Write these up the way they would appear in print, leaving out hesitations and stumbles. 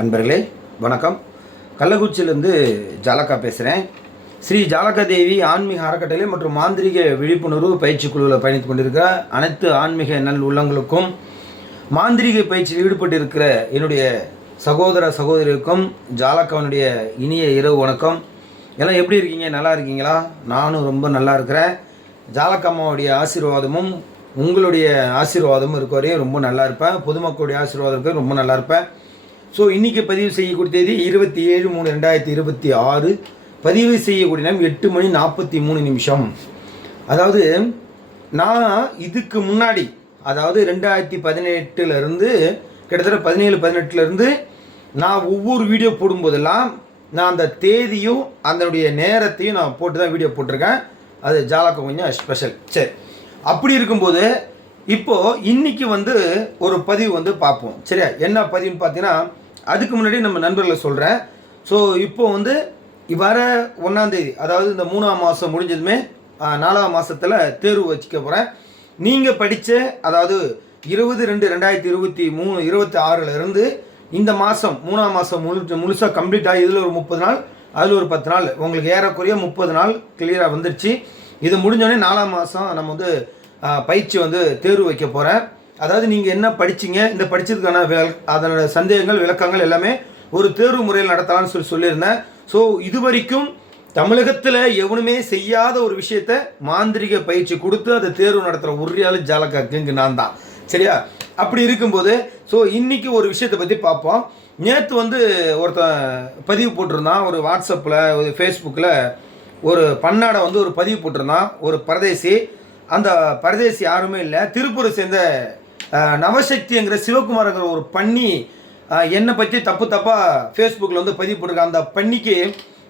அன்பர்களே வணக்கம். கள்ளக்குறிச்சியிலேருந்து ஜாலக்கா பேசுகிறேன். ஸ்ரீ ஜாலக்கா தேவி ஆன்மீக அறக்கட்டளை மற்றும் மாந்திரிக விழிப்புணர்வு பயிற்சி குழுவில் பயணித்து கொண்டிருக்கிற அனைத்து ஆன்மீக நல் உள்ளங்களுக்கும், மாந்திரிக பயிற்சியில் ஈடுபட்டிருக்கிற என்னுடைய சகோதர சகோதரிக்கும் ஜாலக்காவனுடைய இனிய இரவு வணக்கம். எல்லாம் எப்படி இருக்கீங்க? நல்லா இருக்கீங்களா? நானும் ரொம்ப நல்லா இருக்கிறேன். ஜாலக்காமாவுடைய ஆசீர்வாதமும் உங்களுடைய ஆசீர்வாதமும் இருக்க வரையும் ரொம்ப நல்லா இருப்பேன். பொதுமக்களுடைய ஆசீர்வாதம் இருக்க ரொம்ப நல்லா இருப்பேன். ஸோ இன்றைக்கி பதிவு செய்யக்கூடிய தேதி 27/3/2026. பதிவு செய்யக்கூடிய நேரம் 8:43. அதாவது நான் இதுக்கு முன்னாடி, அதாவது 2018 கிட்டத்தட்ட 17-18 நான் ஒவ்வொரு வீடியோ போடும்போதெல்லாம் நான் அந்த தேதியும் அதனுடைய நேரத்தையும் நான் போட்டு தான் வீடியோ போட்டிருக்கேன். அது ஜாலக்கா கொஞ்சம் ஸ்பெஷல். சரி, அப்படி இருக்கும்போது இப்போது இன்றைக்கி ஒரு பதிவு பார்ப்போம். சரியா? என்ன பதிவுன்னு பார்த்தீங்கன்னா, அதுக்கு முன்னாடி நம்ம நண்பர்களை சொல்கிறேன். ஸோ இப்போது வர 1ஆம் தேதி, அதாவது இந்த 3ஆம் மாதம் முடிஞ்சதுமே 4ஆம் மாதத்தில் தேர்வு வச்சுக்க போகிறேன். நீங்கள் படித்த, அதாவது 20/2/2026 இந்த மாதம் 3ஆம் மாதம் முழுசாக கம்ப்ளீட் ஆகி இதில் ஒரு 30 நாள், அதில் ஒரு 10 நாள், உங்களுக்கு ஏறக்குறைய 30 நாள் கிளியராக வந்துடுச்சு. இது முடிஞ்சோடனே 4ஆம் மாதம் நம்ம பயிற்சி தேர்வு வைக்க போகிறேன். அதாவது நீங்கள் என்ன படிச்சிங்க, இந்த படித்ததுக்கான அதனோட சந்தேகங்கள், விளக்கங்கள் எல்லாமே ஒரு தேர்வு முறையில் நடத்தலாம்னு சொல்லியிருந்தேன். ஸோ இது வரைக்கும் தமிழகத்தில் எவனுமே செய்யாத ஒரு விஷயத்தை மாந்திரிக பயிற்சி கொடுத்து அதை தேர்வு நடத்துகிற ஒரே ஜாலக்காக்கு நான் தான். சரியா? அப்படி இருக்கும்போது ஸோ இன்றைக்கி ஒரு விஷயத்தை பற்றி பார்ப்போம். நேற்று ஒருத்தன் பதிவு போட்டிருந்தான், ஒரு வாட்ஸ்அப்பில், ஒரு ஃபேஸ்புக்கில் ஒரு பன்னாடை ஒரு பதிவு போட்டிருந்தான். ஒரு பரதேசி, அந்த பரதேசி யாருமே இல்லை, திருப்பூரை சேர்ந்த நவசக்திங்கிற சிவகுமார்ங்கிற ஒரு பன்னி என்னை பற்றி தப்பாக ஃபேஸ்புக்கில் பதிவு போட்டிருக்கான். அந்த பன்னிக்கு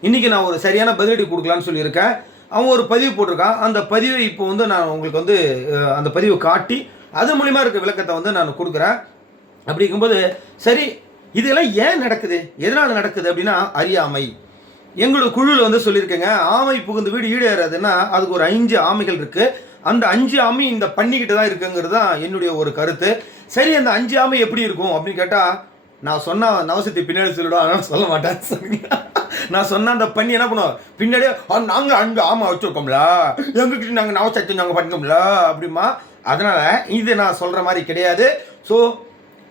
இன்றைக்கி நான் ஒரு சரியான பதிலடி கொடுக்கலான்னு சொல்லியிருக்கேன். அவன் ஒரு பதிவு போட்டிருக்கான். அந்த பதிவை இப்போ நான் உங்களுக்கு அந்த பதிவை காட்டி அது மூலிமா இருக்க விளக்கத்தை நான் கொடுக்குறேன். அப்படி இருக்கும்போது சரி, இதெல்லாம் ஏன் நடக்குது, எதனால் நடக்குது அப்படின்னா, அறியாமை. எங்களோட குழுவில் சொல்லியிருக்கேங்க, ஆமை புகுந்து வீடு ஈடேறாதுன்னா அதுக்கு ஒரு 5 ஆமைகள் இருக்குது. அந்த 5 ஆமை இந்த பண்ணிக்கிட்டு தான் இருக்குங்கிறது தான் என்னுடைய ஒரு கருத்து. சரி, அந்த 5 ஆமை எப்படி இருக்கும் அப்படின்னு கேட்டால், நான் சொன்ன நவசக்தி பின்னாடி சொல்லிவிடும், அதனால் சொல்ல மாட்டேன். நான் சொன்ன அந்த பண்ணி என்ன பண்ணுவோம், பின்னாடியே நாங்கள் 5 ஆமை வச்சுருக்கோம்ல, எங்ககிட்ட நாங்கள் நவசக்தி நாங்கள் பண்ணிக்கோம்ல அப்படிமா. அதனால் இது நான் சொல்கிற மாதிரி கிடையாது. ஸோ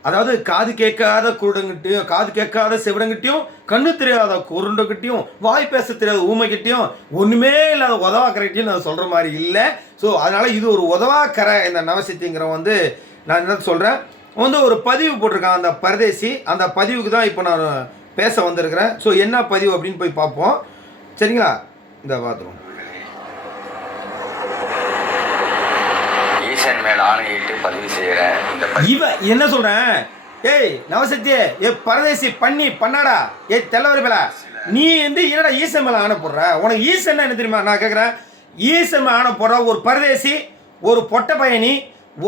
அதாவது காது கேட்காத குருடங்கிட்டையும், காது கேட்காத சிவடங்கிட்டையும், கண்ணு தெரியாத குருண்டகிட்டையும், வாய் பேச தெரியாத ஊமைக்கிட்டையும், ஒன்றுமே இல்லாத உதவாக்கரைக்கிட்டையும் நான் சொல்கிற மாதிரி இல்லை. ஸோ அதனால் இது ஒரு உதவாக்கரை. இந்த நவசக்திங்கிற நான் என்ன சொல்கிறேன், ஒரு பதிவு போட்டிருக்கான் அந்த பரதேசி. அந்த பதிவுக்கு தான் இப்போ நான் பேச வந்திருக்கிறேன். ஸோ என்ன பதிவு அப்படின்னு போய் பார்ப்போம். சரிங்களா? இந்த பார்த்துருவோம். ஈசன் மேல் ஆணையிட்டு பதிவு செய்கிறேன். இவன் என்ன சொல்கிறேன், ஏய் நவசக்தியே, பரதேசி பண்ணி பண்ணாடா, தெல்லவரி மேல நீ என்னடா ஈசன் மேலே ஆணை போடுற? உனக்கு ஈசன் என்ன தெரியுமா? நான் கேட்குறேன், ஈசன் மேலே ஆணை போடுற ஒரு பரதேசி, ஒரு பொட்ட பயணி,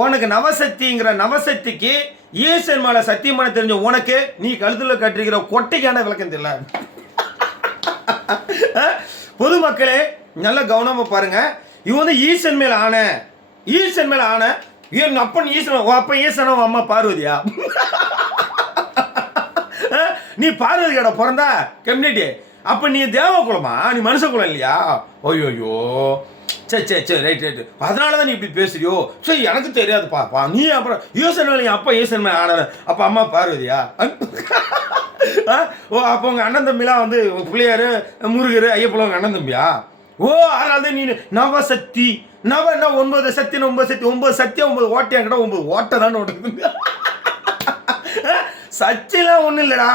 உனக்கு நவசக்திக்கு ஈசன் மேலே சத்தியமான தெரிஞ்ச உனக்கு நீ கழுத்தில் கட்டிருக்கிற கொட்டைக்கான விளக்கம் தெரியல. பொதுமக்களே நல்லா கவனமாக பாருங்க. இவன் ஈசன் மேலே ஆணை, ஈசன் மேலே ஆணை, என் அப்பன் ஈசன், அப்ப ஈசன அம்மா பார்வதியா? நீ பார்வதி கடை பிறந்தா கம்யூனிட்டி, அப்ப நீ தேவகுலமா? நீ மனுஷ குலம் இல்லையா? ஐயோ, சரி ரைட். அதனால தான் நீ இப்படி பேசுறியோ? சரி, எனக்கு தெரியாது பாப்பா. நீ அப்புறம் ஈசன் மேலே, அப்பா ஈசன் மேலே ஆன, அப்ப அம்மா பார்வதியா? ஓ, அப்போ உங்க அண்ணன் தம்பிலாம் பிள்ளையாரு, முருகரு, ஐயப்பெல்லாம் உங்க அண்ணன் தம்பியா? ஓ, அதனால தான் நீ நவசக்தி, நவ 9 சக்தி, 9 சக்தி, 9 சத்தியம், 9 ஓட்டையா கிட்ட 9 ஓட்டை தான் ஓட்டுது. சக்திலாம் ஒன்றும் இல்லைடா,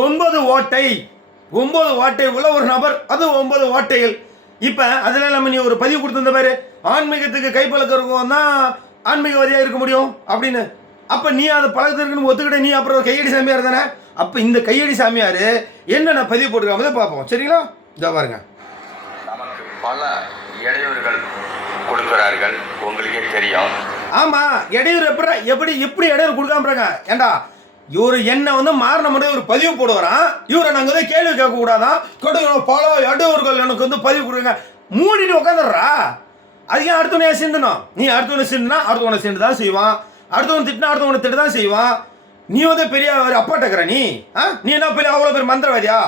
9 ஓட்டை, 9 ஓட்டை உள்ள ஒரு நபர், அது 9 ஓட்டைகள். இப்போ அதில் நம்ம நீ ஒரு பதிவு கொடுத்துருந்த பாரு, ஆன்மீகத்துக்கு கைப்பழக்கம் தான் ஆன்மீகவாதியாக இருக்க முடியும் அப்படின்னு. அப்போ நீ அதை பழக்கத்திற்குன்னு ஒத்துக்கிட்ட, நீ அப்புறம் ஒரு கையடி சாமியார் தானே. அப்போ இந்த கையடி சாமியார் என்னென்ன பதிவு போட்டுருக்காம பார்ப்போம். சரிங்களா? இதோ பாருங்க. நமக்கு பல இடையூறுகள் கொடுக்கிறார்கள், உங்களுக்கே தெரியும். ஆமாம், இடையூறு எப்படி இடையூறு கொடுக்காமறாங்க? ஏண்டா, இவர் என்ன மாறின முறை ஒரு பதிவு போடுவாரான், இவரை நாங்கள் கேள்வி கேட்கக்கூடாதான், பல இடையூறுகள் எனக்கு பதிவு கொடுங்க, மூடிட்டு உட்காந்துடுறா. அது ஏன் அடுத்தவனையா சிந்தணும்? நீ அடுத்தவனை சிந்துனா அடுத்தவனை சிந்து தான் செய்வான், அடுத்தவன் திட்டினா அடுத்தவனை திட்டு தான் செய்வான். நீ வந்து பெரிய ஒரு அப்பாட்டக்கிற நீ என்ன பெரிய அவ்வளோ பெரிய மந்திரவாதியா?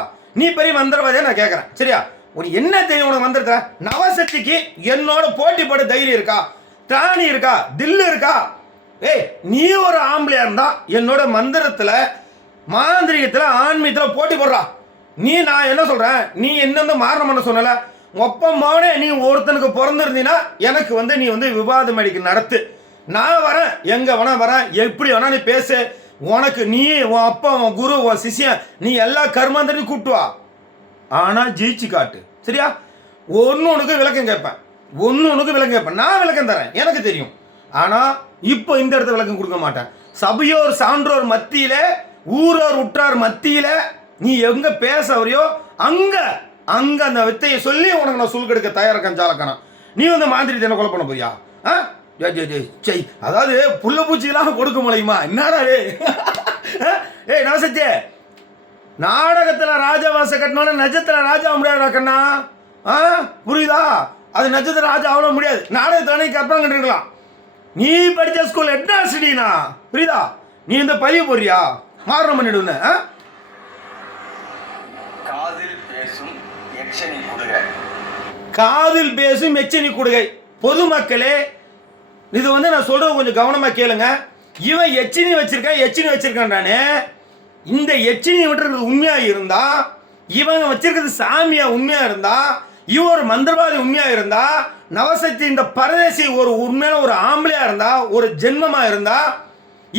நீ பெரிய மந்திரவாதியா நான் கேட்குறேன். சரியா? உனக்கு என்ன தெரியும் உனக்கு மந்திரத்தை? நவசக்திக்கு என்னோட போட்டி போட தைரியம் இருக்கா? திராணி இருக்கா? தில்லு இருக்கா? ஏய், நீ ஒரு ஆம்பளையா இருந்தா என்னோட மந்திரத்தில், மாந்திரிகத்தில், ஆன்மீகத்தில் போட்டி போடுறா. நான் என்ன சொல்கிறேன், நீ என்ன வந்து மாரணம் பண்ண சொன்னல, ஒப்பமானே நீ ஒருத்தனுக்கு பிறந்திருந்தீங்கன்னா எனக்கு வந்து நீ வந்து விவாதம் அடிக்க நடத்து. நான் வரேன், எங்கே வேணா வரேன், எப்படி வேணா நீ பேசு. உனக்கு நீ, உன் அப்பா, உன் குரு, உன் சிஷியன், நீ எல்லா கர்மாந்தரையும் கூட்டு வா. ஆனால் ஜெயிச்சு காட்டு. சரியா? ஒன்று விளக்கம் கேட்பேன், நான் விளக்கம் தரேன், எனக்கு தெரியும். ஆனால் இப்போ இந்த இடத்துல விளக்கம் கொடுக்க மாட்டேன். சபையோர் சான்றோர் மத்தியில், ஊரோர் உற்றார் மத்தியில் நீ எங்கே பேச வரையோ அங்கே அந்த வித்தையை சொல்லி உனக்கு நான் சொல் கெடுக்க தயாரிக்கேன் ஜாலக்கணும். நீ வந்து மாந்திரி என்ன கொலை பண்ண போறியா? அதாவது புள்ள பூச்சிலாம் கொடுக்க முடியுமா? என்னடா ஏய் நவசத்தியே, நாடகத்தில் ராஜவாச கட்டினோன்னு நட்சத்திர ராஜா முடியாதா கண்ணா? புரியுதா? அது நட்சத்திர ராஜா ஆக முடியாது. நாடகத்தில் கற்பனை கண்டுருக்கலாம். நீ படித்த ஸ்கூல் எட்னாசிட்டினா புரியுதா? நீ இந்த பதிவு போறியா? மாரணம் பண்ணிடுன்னு. காதில் பேசும் எச்சனி குடுகை. பொதுமக்களே, இது வந்து நான் சொல்றது கொஞ்சம் கவனமா கேளுங்க. இவன் எச்சினி வச்சிருக்கான்டானே, இந்த எச்சினி விட்டுறது உண்மையா இருந்தா, இவன் வச்சிருக்கிறது சாமியா உண்மையா இருந்தா, இவன் ஒரு மந்திரவாதி உண்மையா இருந்தா, நவசக்தி இந்த பரதேசி ஒரு உண்மையான ஒரு ஆம்பளையா இருந்தா, ஒரு ஜென்மமா இருந்தா,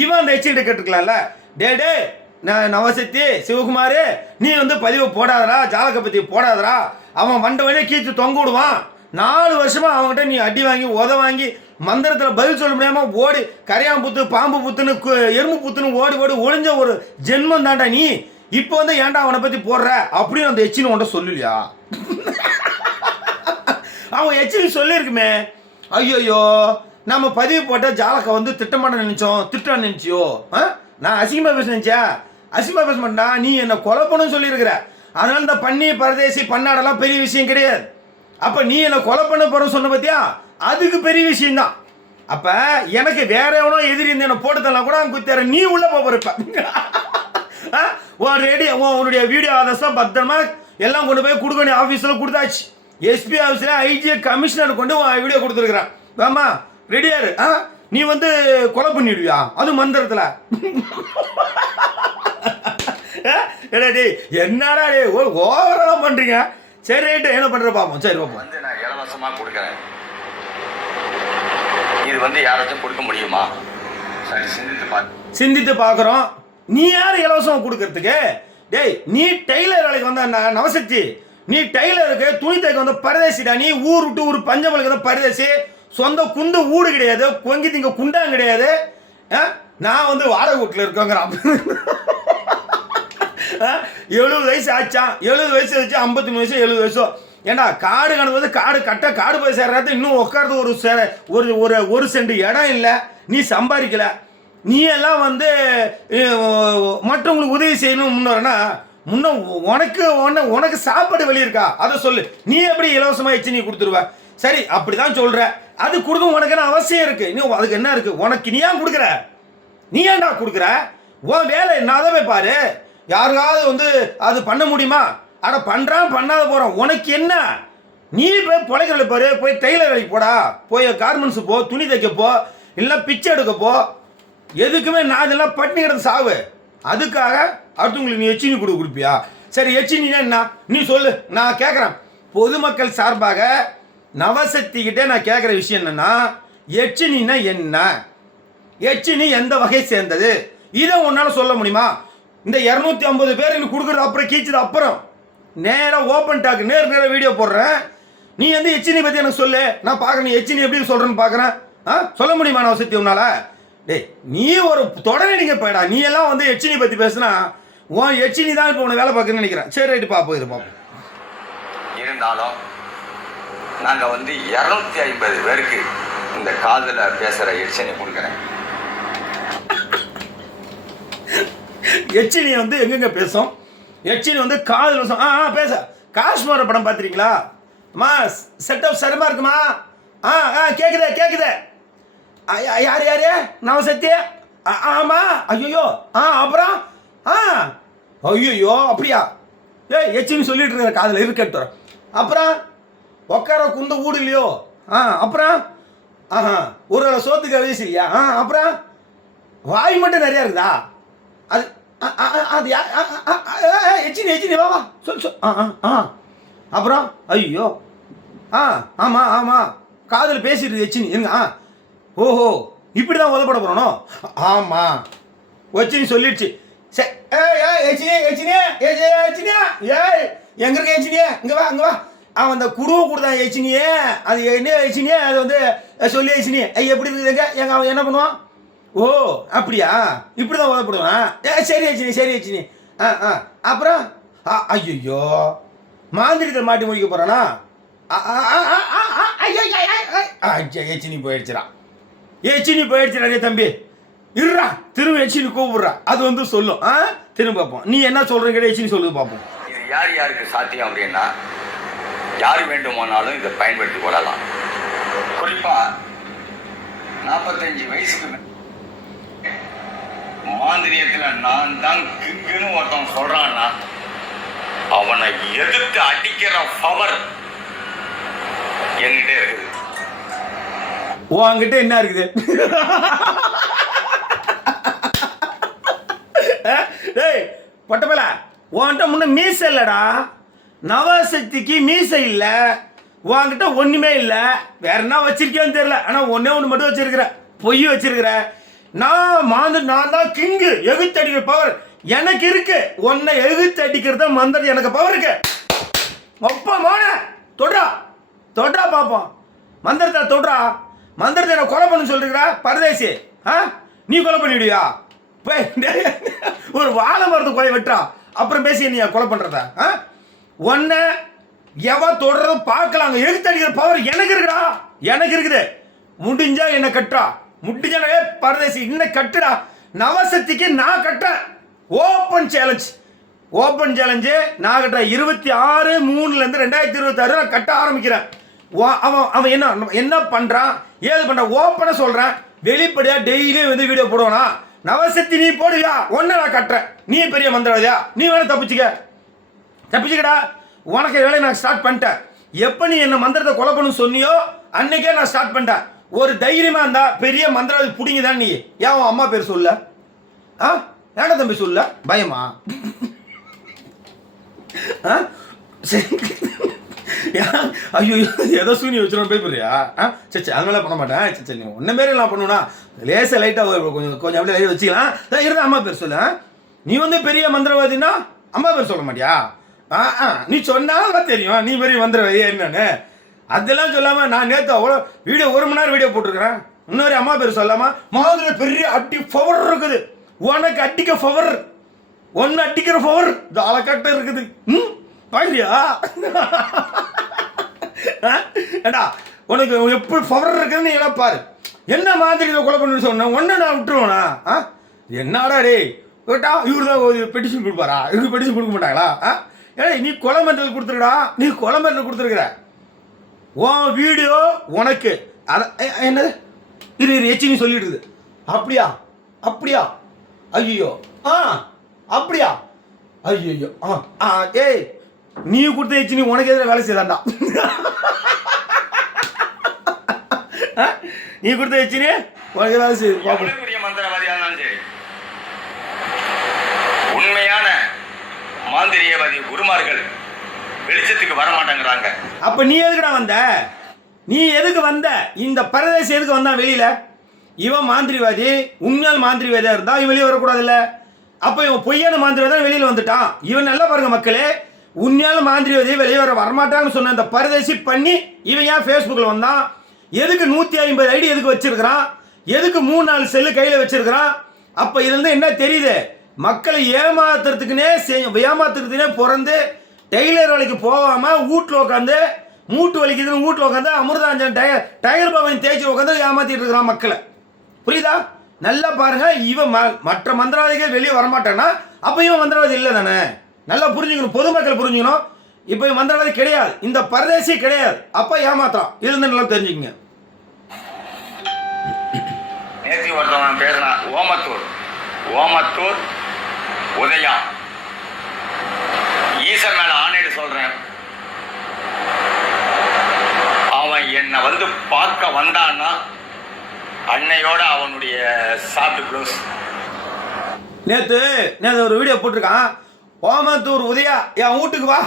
இவன் அந்த எச்சினிட்ட கேட்டுக்கலாம்ல. டே நவசக்தி சிவகுமாரே, நீ வந்து பதிவு போடாதரா, ஜாலக பத்தி போடாதரா, அவன் வண்டவனே கீழ்த்து தொங்க விடுவான். 4 வருஷமா அவங்ககிட்ட நீ அடி வாங்கி உத வாங்கி மந்திரத்தில் பதில் சொல்ல முடியாம ஓடி கரையான் புத்து, பாம்பு புத்துன்னு, எறும்பு புத்துன்னு ஓடி ஒளிஞ்ச ஒரு ஜென்மம் தாண்டா நீ. இப்போ வந்து ஏன்டா அவனை பத்தி போடுற அப்படின்னு அந்த எச்சினி உன்ட்ட சொல்லலையா? அவன் எச்சினி சொல்லியிருக்குமே, ஐயோ நம்ம பதிவு போட்ட ஜாலக்கை வந்து திட்டம் நினைச்சியோ? நான் அசிங்கமா பேச நினைச்சா? அசிங்கமா பேச மாட்டா. நீ என்ன கொலை பண்ணு சொல்லியிருக்கிற. அதனால இந்த பண்ணி பரதேசி பண்ணாடெல்லாம் பெரிய விஷயம் கிடையாது. அப்ப நீ என்ன கொலை பண்ண போற சொன்ன பத்தியா, அதுக்கு பெரிய விஷயம் தான். அப்ப எனக்கு வேற எவனோ எதிரி இந்த என்ன போட்டு தரலாம் கூட குத்தேற, நீ உள்ள போறப்ப உன்னுடைய வீடியோ ஆதர்ஸம் பத்திரமா எல்லாம் கொண்டு போய் கொடுக்க வேண்டிய ஆஃபீஸில் கொடுத்தாச்சு. எஸ்பி ஆஃபீஸில் ஐஜி கமிஷனர் கொண்டு வீடியோ கொடுத்துருக்குறான். ஆமா ரெடியாரு. நீ வந்து கொலை பண்ணிடுவியா? அது மந்திரத்தில். என்னடா ஓவரெல்லாம் பண்றீங்க. சரி ரைட்டு, என்ன பண்ற பாப்போம். சரி பாப்போம். வந்து நான் இலவசமா கொடுக்குறேன். இது வந்து யாராச்சும் கொடுக்க முடியுமா? சரி, சிந்தித்து பார்க்குறோம். நீ யார் இலவசமாக கொடுக்கறதுக்கு? டேய், நீ டெய்லர் வேலைக்கு வந்த நவசக்தி, நீ டெய்லருக்கு துணி தைக்க வந்த பரதேசிடா. நீ ஊர் விட்டு ஊர் பஞ்சமலுக்கு வந்த பரதேசி. சொந்த குண்டு ஊடு கிடையாது, கொங்கி திங்க குண்டாங்க கிடையாது. நான் வந்து வாடகை வீட்டில் இருக்கோங்கிறான். 70 வயசு ஆச்சான். 70 வயசு வச்சு 53 வயசு 70 வயசோ. ஏண்டா காடு கணக்கு காடு போய் சேர்றது இன்னும் உட்கார்றது ஒரு சென்ட் இடம் இல்லை. நீ சம்பாதிக்கல. நீ எல்லாம் வந்து மற்றவங்களுக்கு உதவி செய்யணும் முன்னோரனா உனக்கு சாப்பாடு வெளியே இருக்கா? அதை சொல்லு. நீ எப்படி இலவசமா எச்சினி கொடுத்துருவ? சரி, அப்படிதான் சொல்ற. அது கொடுக்க உனக்கு என்ன அவசியம் இருக்கு? நீ அதுக்கு என்ன இருக்கு உனக்கு? நீ ஏன் கொடுக்குற? நீ ஏன்டா கொடுக்குற? உன் வேலை என்ன? அதை போய் பாரு. யாருக்காவது வந்து அது பண்ண முடியுமா? அட பண்றான், பண்ணாத போறான், உனக்கு என்ன? நீ போய் பொழைக்கிறத பாரு. போய் டெய்லர் வேலைக்கு போடா, போய் கார்மெண்ட்ஸ் போ, துணி தைக்க போ, இல்லை பிச்சை எடுக்க போ. எதுக்குமே நான் இதெல்லாம் பட்டினி கிடந்து சாவு. அதுக்காக அடுத்தவங்களுக்கு நீ எச்சினி கொடுப்பியா? சரி, எச்சினா என்ன நீ சொல்லு, நான் கேட்குறேன். பொதுமக்கள் சார்பாக நவசக்தி கிட்டே நான் கேட்குற விஷயம் என்னன்னா, எச்சினா என்ன? எச்சினி எந்த வகை சேர்ந்தது? இதை உன்னால சொல்ல முடியுமா? இந்த 250 பேர் எனக்கு கொடுக்குறது அப்புறம் கீச்சது அப்புறம் நேராக ஓப்பன் டாக் நேர வீடியோ போடுறேன். நீ வந்து எச்சினி பற்றி எனக்கு சொல்லு, நான் பார்க்குறேன். நீ எச்சினி எப்படி சொல்கிறேன்னு பார்க்குறேன். சொல்ல முடியுமா நவசக்தி உன்னால? டேய், நீ ஒரு தொடரை நீங்கள் போயிடா. நீ எல்லாம் வந்து எச்சினி பற்றி பேசுனா உன் எச்சினி தான் இப்போ உன்னை வேலை பார்க்குறேன்னு நினைக்கிறேன். சரி ரைட்டு, பார்ப்போம். இது பார்ப்போம். இருந்தாலும் நாங்கள் வந்து 250 பேருக்கு இந்த காதில் பேசுகிற எச்சினி கொடுக்குறேன். எச்சினி வந்து எங்கெங்க பேசும்? எச்சினி வந்து காதில் பேச. காஷ்மீர படம் பார்த்துருக்கீங்களா? அம்மா செட்டப் சரிமா இருக்குமா? கேட்குதே. யார் நவசக்தி? ஆமா. ஐயோ. அப்புறம் ஐயோ அப்படியா? எச்சின்னு சொல்லிட்டு இருக்கிற காதில் இருக்கட்டும். அப்புறம் உட்கார குந்த ஊடு இல்லையோ? அப்புறம் ஒரு வேளை சோத்துக்கு வயசு இல்லையா? அப்புறம் வாய் மட்டும் நிறையா இருக்குதா? அது அது எச்சினி வா சொல். அப்புறம் ஐயோ ஆமாம் ஆமாம் காதில் பேசிட்டு எச்சினி இருங்க. ஓஹோ இப்படி தான் உதப்பட போகிறோனோ? ஆமாம் வச்சினி சொல்லிடுச்சு. சரி எங்க இருக்க எச்சினியே? இங்கே வா. அவன் அந்த குடுவை கொடுத்தான் எச்சினியே. அது என்ன எச்சினியே? அது வந்து சொல்லி எச்சினியே எப்படி இருக்குதுங்க? அவன் என்ன பண்ணுவான்? ஓ அப்படியா? இப்படி தான் உதப்படுவான். சரி எச்சினி. அப்புறம் ஐயோ மாந்திரிகள் மாட்டி முடிக்க போகிறானா? எச்சினி போயிடுச்சுடா தம்பி. இருடா திரும்ப எச்சினி கூப்பிடுறா. அது வந்து சொல்லும். திரும்ப பார்ப்போம். நீ என்ன சொல்கிறீங்க? எச்சினி சொல்லுது பார்ப்போம். இது யாருக்கு சாத்தியம் அப்படின்னா, யார் வேண்டுமானாலும் இதை பயன்படுத்தி கொள்ளலாம். குறிப்பாக 45 வயசுக்கு மாந்திரியத்தில் நான் தான் கிங்குன்னு ஒருத்தன் சொல்கிறான்னா, அவனை எதிர்த்து அடிக்கிற பவர் என்கிட்ட இருக்குது. உன்கிட்ட என்ன இருக்குது? டேய் பட்டப்பல, உன்கிட்ட முன்ன மீசை இல்லடா. நவசக்திக்கு மீசை இல்லை. உன்கிட்ட ஒன்றுமே இல்லை. வேற என்ன வச்சிருக்கேன்னு தெரியல. ஆனால் ஒன்றே ஒன்று மட்டும் வச்சிருக்கிற. பொய் வச்சிருக்கிற. நான் தான் கிங்கு. எகுத்து அடிக்கிற பவர் எனக்கு இருக்கு. உன்னை எகுத்து அடிக்கிறத மந்திரம் எனக்கு பவர் இருக்கு. அப்பா மான தொட்ரா பார்ப்போம். மந்திரத்தை தொட்ரா. மந்திரத்தை என்ன கொலை பண்ணு சொல்லிருக்கிறா பரதேசி. நீ கொலை பண்ணிடுவியா? ஒரு வாழை மரத்தை கொலை வெட்டுறா. அப்புறம் பேசி நீ கொலை பண்றதா? ஒன்ன எவன் தொடர்றது பார்க்கலாங்க. எகுத்து அடிக்கிற பவர் எனக்கு இருக்குடா. எனக்கு இருக்குது. முடிஞ்சா என்ன கட்டுறா. முடிஞ்சா பரதேசி இன்னும் கட்டுடா. நவசக்திக்கு நான் கட்டுறேன். ஓப்பன் சேலஞ்சு நான் கட்டுறேன். 26/3/2026 நான் கட்ட ஆரம்பிக்கிறேன். அவன் என்ன பண்றான் ஏது பண்றான் ஓப்பனா சொல்றேன். வெளிப்படையா டெய்லியும் வந்து வீடியோ போடுவானா? நவசக்தி நீ போடுவியா? ஒன்ன நான் கட்டுறேன். நீ பெரிய மந்திரவாதியா? நீ வேணா தப்பிச்சுக்கடா. உனக்கு வேலையை நான் ஸ்டார்ட் பண்ணிட்டேன். எப்ப நீ என்ன மந்திரத்தை கொலை பண்ணு சொன்னியோ அன்னைக்கே நான் ஸ்டார்ட் பண்ணிட்டேன். ஒரு தைரியமா இருந்தா பெரிய மந்திரவாதி புடிங்கதான் நீ. ஏன் உன் அம்மா பேர் சொல்ல? ஏடா தம்பி சொல்ல? பயமா? ஐயோ ஏதோ சூனி வச்சுருவோம் பேப்பரியா? சரி அதனால பண்ண மாட்டேன். சரி நீ ஒன்ன மாரி நான் பண்ணுவேன்னா லேசாக லைட்டாக கொஞ்சம் அப்படியே லைட் வச்சுக்கலாம். இருந்தா அம்மா பேர் சொல்ல. நீ வந்து பெரிய மந்திரவாதினா அம்மா பேர் சொல்ல மாட்டியா? நீ சொன்னாலும் தெரியும் நீ பெரிய மந்திரவாதி என்னன்னு. அதெல்லாம் சொல்லாம நான் நேற்று அவ்வளோ வீடியோ 1 மணி நேரம் வீடியோ போட்டிருக்கிறேன். இன்னொரு அம்மா பேர் சொல்லாம மாதிரி பெரிய அடி பவர் இருக்குது. உனக்கு அடிக்க பவர், ஒன்னு அடிக்கிற பவர் தாளக்கட்ட இருக்குது. பாக்குறியா? ஏடா உனக்கு எப்படி பவர் இருக்குன்னு எல்லாம் பாரு. என்ன மாதிரி கொலை பண்ணு சொன்ன ஒன்னு நான் விட்டுருவேனா? என்னடா டே கேட்டா இவரு தான் பெட்டிஷன் கொடுப்பாரா? இவருக்கு பெட்டிஷன் கொடுக்க மாட்டாங்களா? ஏடா நீ கொலை மெட்டல் கொடுத்துருடா. நீ கொலை மெட்டல் கொடுத்துருக்குற. உன் வீடியோ உனக்கு என்னது எச்சி நீ சொல்லிடுது. அப்படியா? ஐயோ அப்படியா? ஐயோ ஏய் நீ கொடுத்த எச்சி நீ உனக்கு எதிராக வேலை செய்யலாம்டா. நீ கொடுத்த எச்சி நீ உனக்கு வேலை செய்ய மந்திரவாதியானாலும் சரி, உண்மையான மாந்திரியவாதி குருமார்கள் வெளிச்சத்துக்கு வர மாட்டேங்கிறாங்க. அப்ப நீ எதுக்கு வந்த? இந்த பரதேசி எதுக்கு வந்தான் வெளியில? இவன் மாந்திரிவாதி, உண்மையான மாந்திரிவாதியா இருந்தா இவன் வெளியே வரக்கூடாது இல்ல? அப்ப இவன் பொய்யான மாந்திரிவாதி வெளியில வந்துட்டான். இவன் நல்லா பாருங்க மக்களே, உண்மையான மாந்திரிவாதி வெளியே வரமாட்டான்னு சொன்ன இந்த பரதேசி பண்ணி இவன் ஏன் ஃபேஸ்புக்கில் வந்தான்? எதுக்கு 150 ஐடி எதுக்கு வச்சிருக்கிறான்? எதுக்கு 3-4 செல்லு கையில் வச்சிருக்கிறான்? அப்ப இதுல இருந்து என்ன தெரியுது? மக்களை ஏமாத்துறதுக்குனே பிறந்து டெய்லர் வேலைக்கு போகாம வீட்டில் உட்காந்து மூட்டு வலிக்குதுன்னு வீட்டில் உட்காந்து அமிர்தாஞ்சன் டயர் பவன் தேய்ச்சி உட்காந்து ஏமாத்திட்டு இருக்கிறான் மக்களை. புரியுதா? நல்லா பாருங்க. இவன் மற்ற மந்திரவாதிகள் வெளியே வரமாட்டானா அப்ப இவன் மந்திரவாதி இல்லை தானே? நல்லா புரிஞ்சுக்கணும், பொதுமக்கள் புரிஞ்சுக்கணும். இப்போ மந்திரவாதி கிடையாது, இந்த பரதேசி கிடையாது. அப்ப ஏமாத்தான். இருந்து நல்லா தெரிஞ்சுக்கங்க. நேற்று ஒருத்தவன் பேசினான், ஓமத்தூர் உதயா. ஈசன் மேல ஆணையிட்டு சொல்றேன், அவன் என்னை வந்து பார்க்க வந்தான்னா அன்னையோட அவனுடைய சாப்பிட்டு க்ளோஸ். நேற்று ஒரு வீடியோ போட்டிருக்கான், ஓமத்தூர் உதயா என் வீட்டுக்கு வா,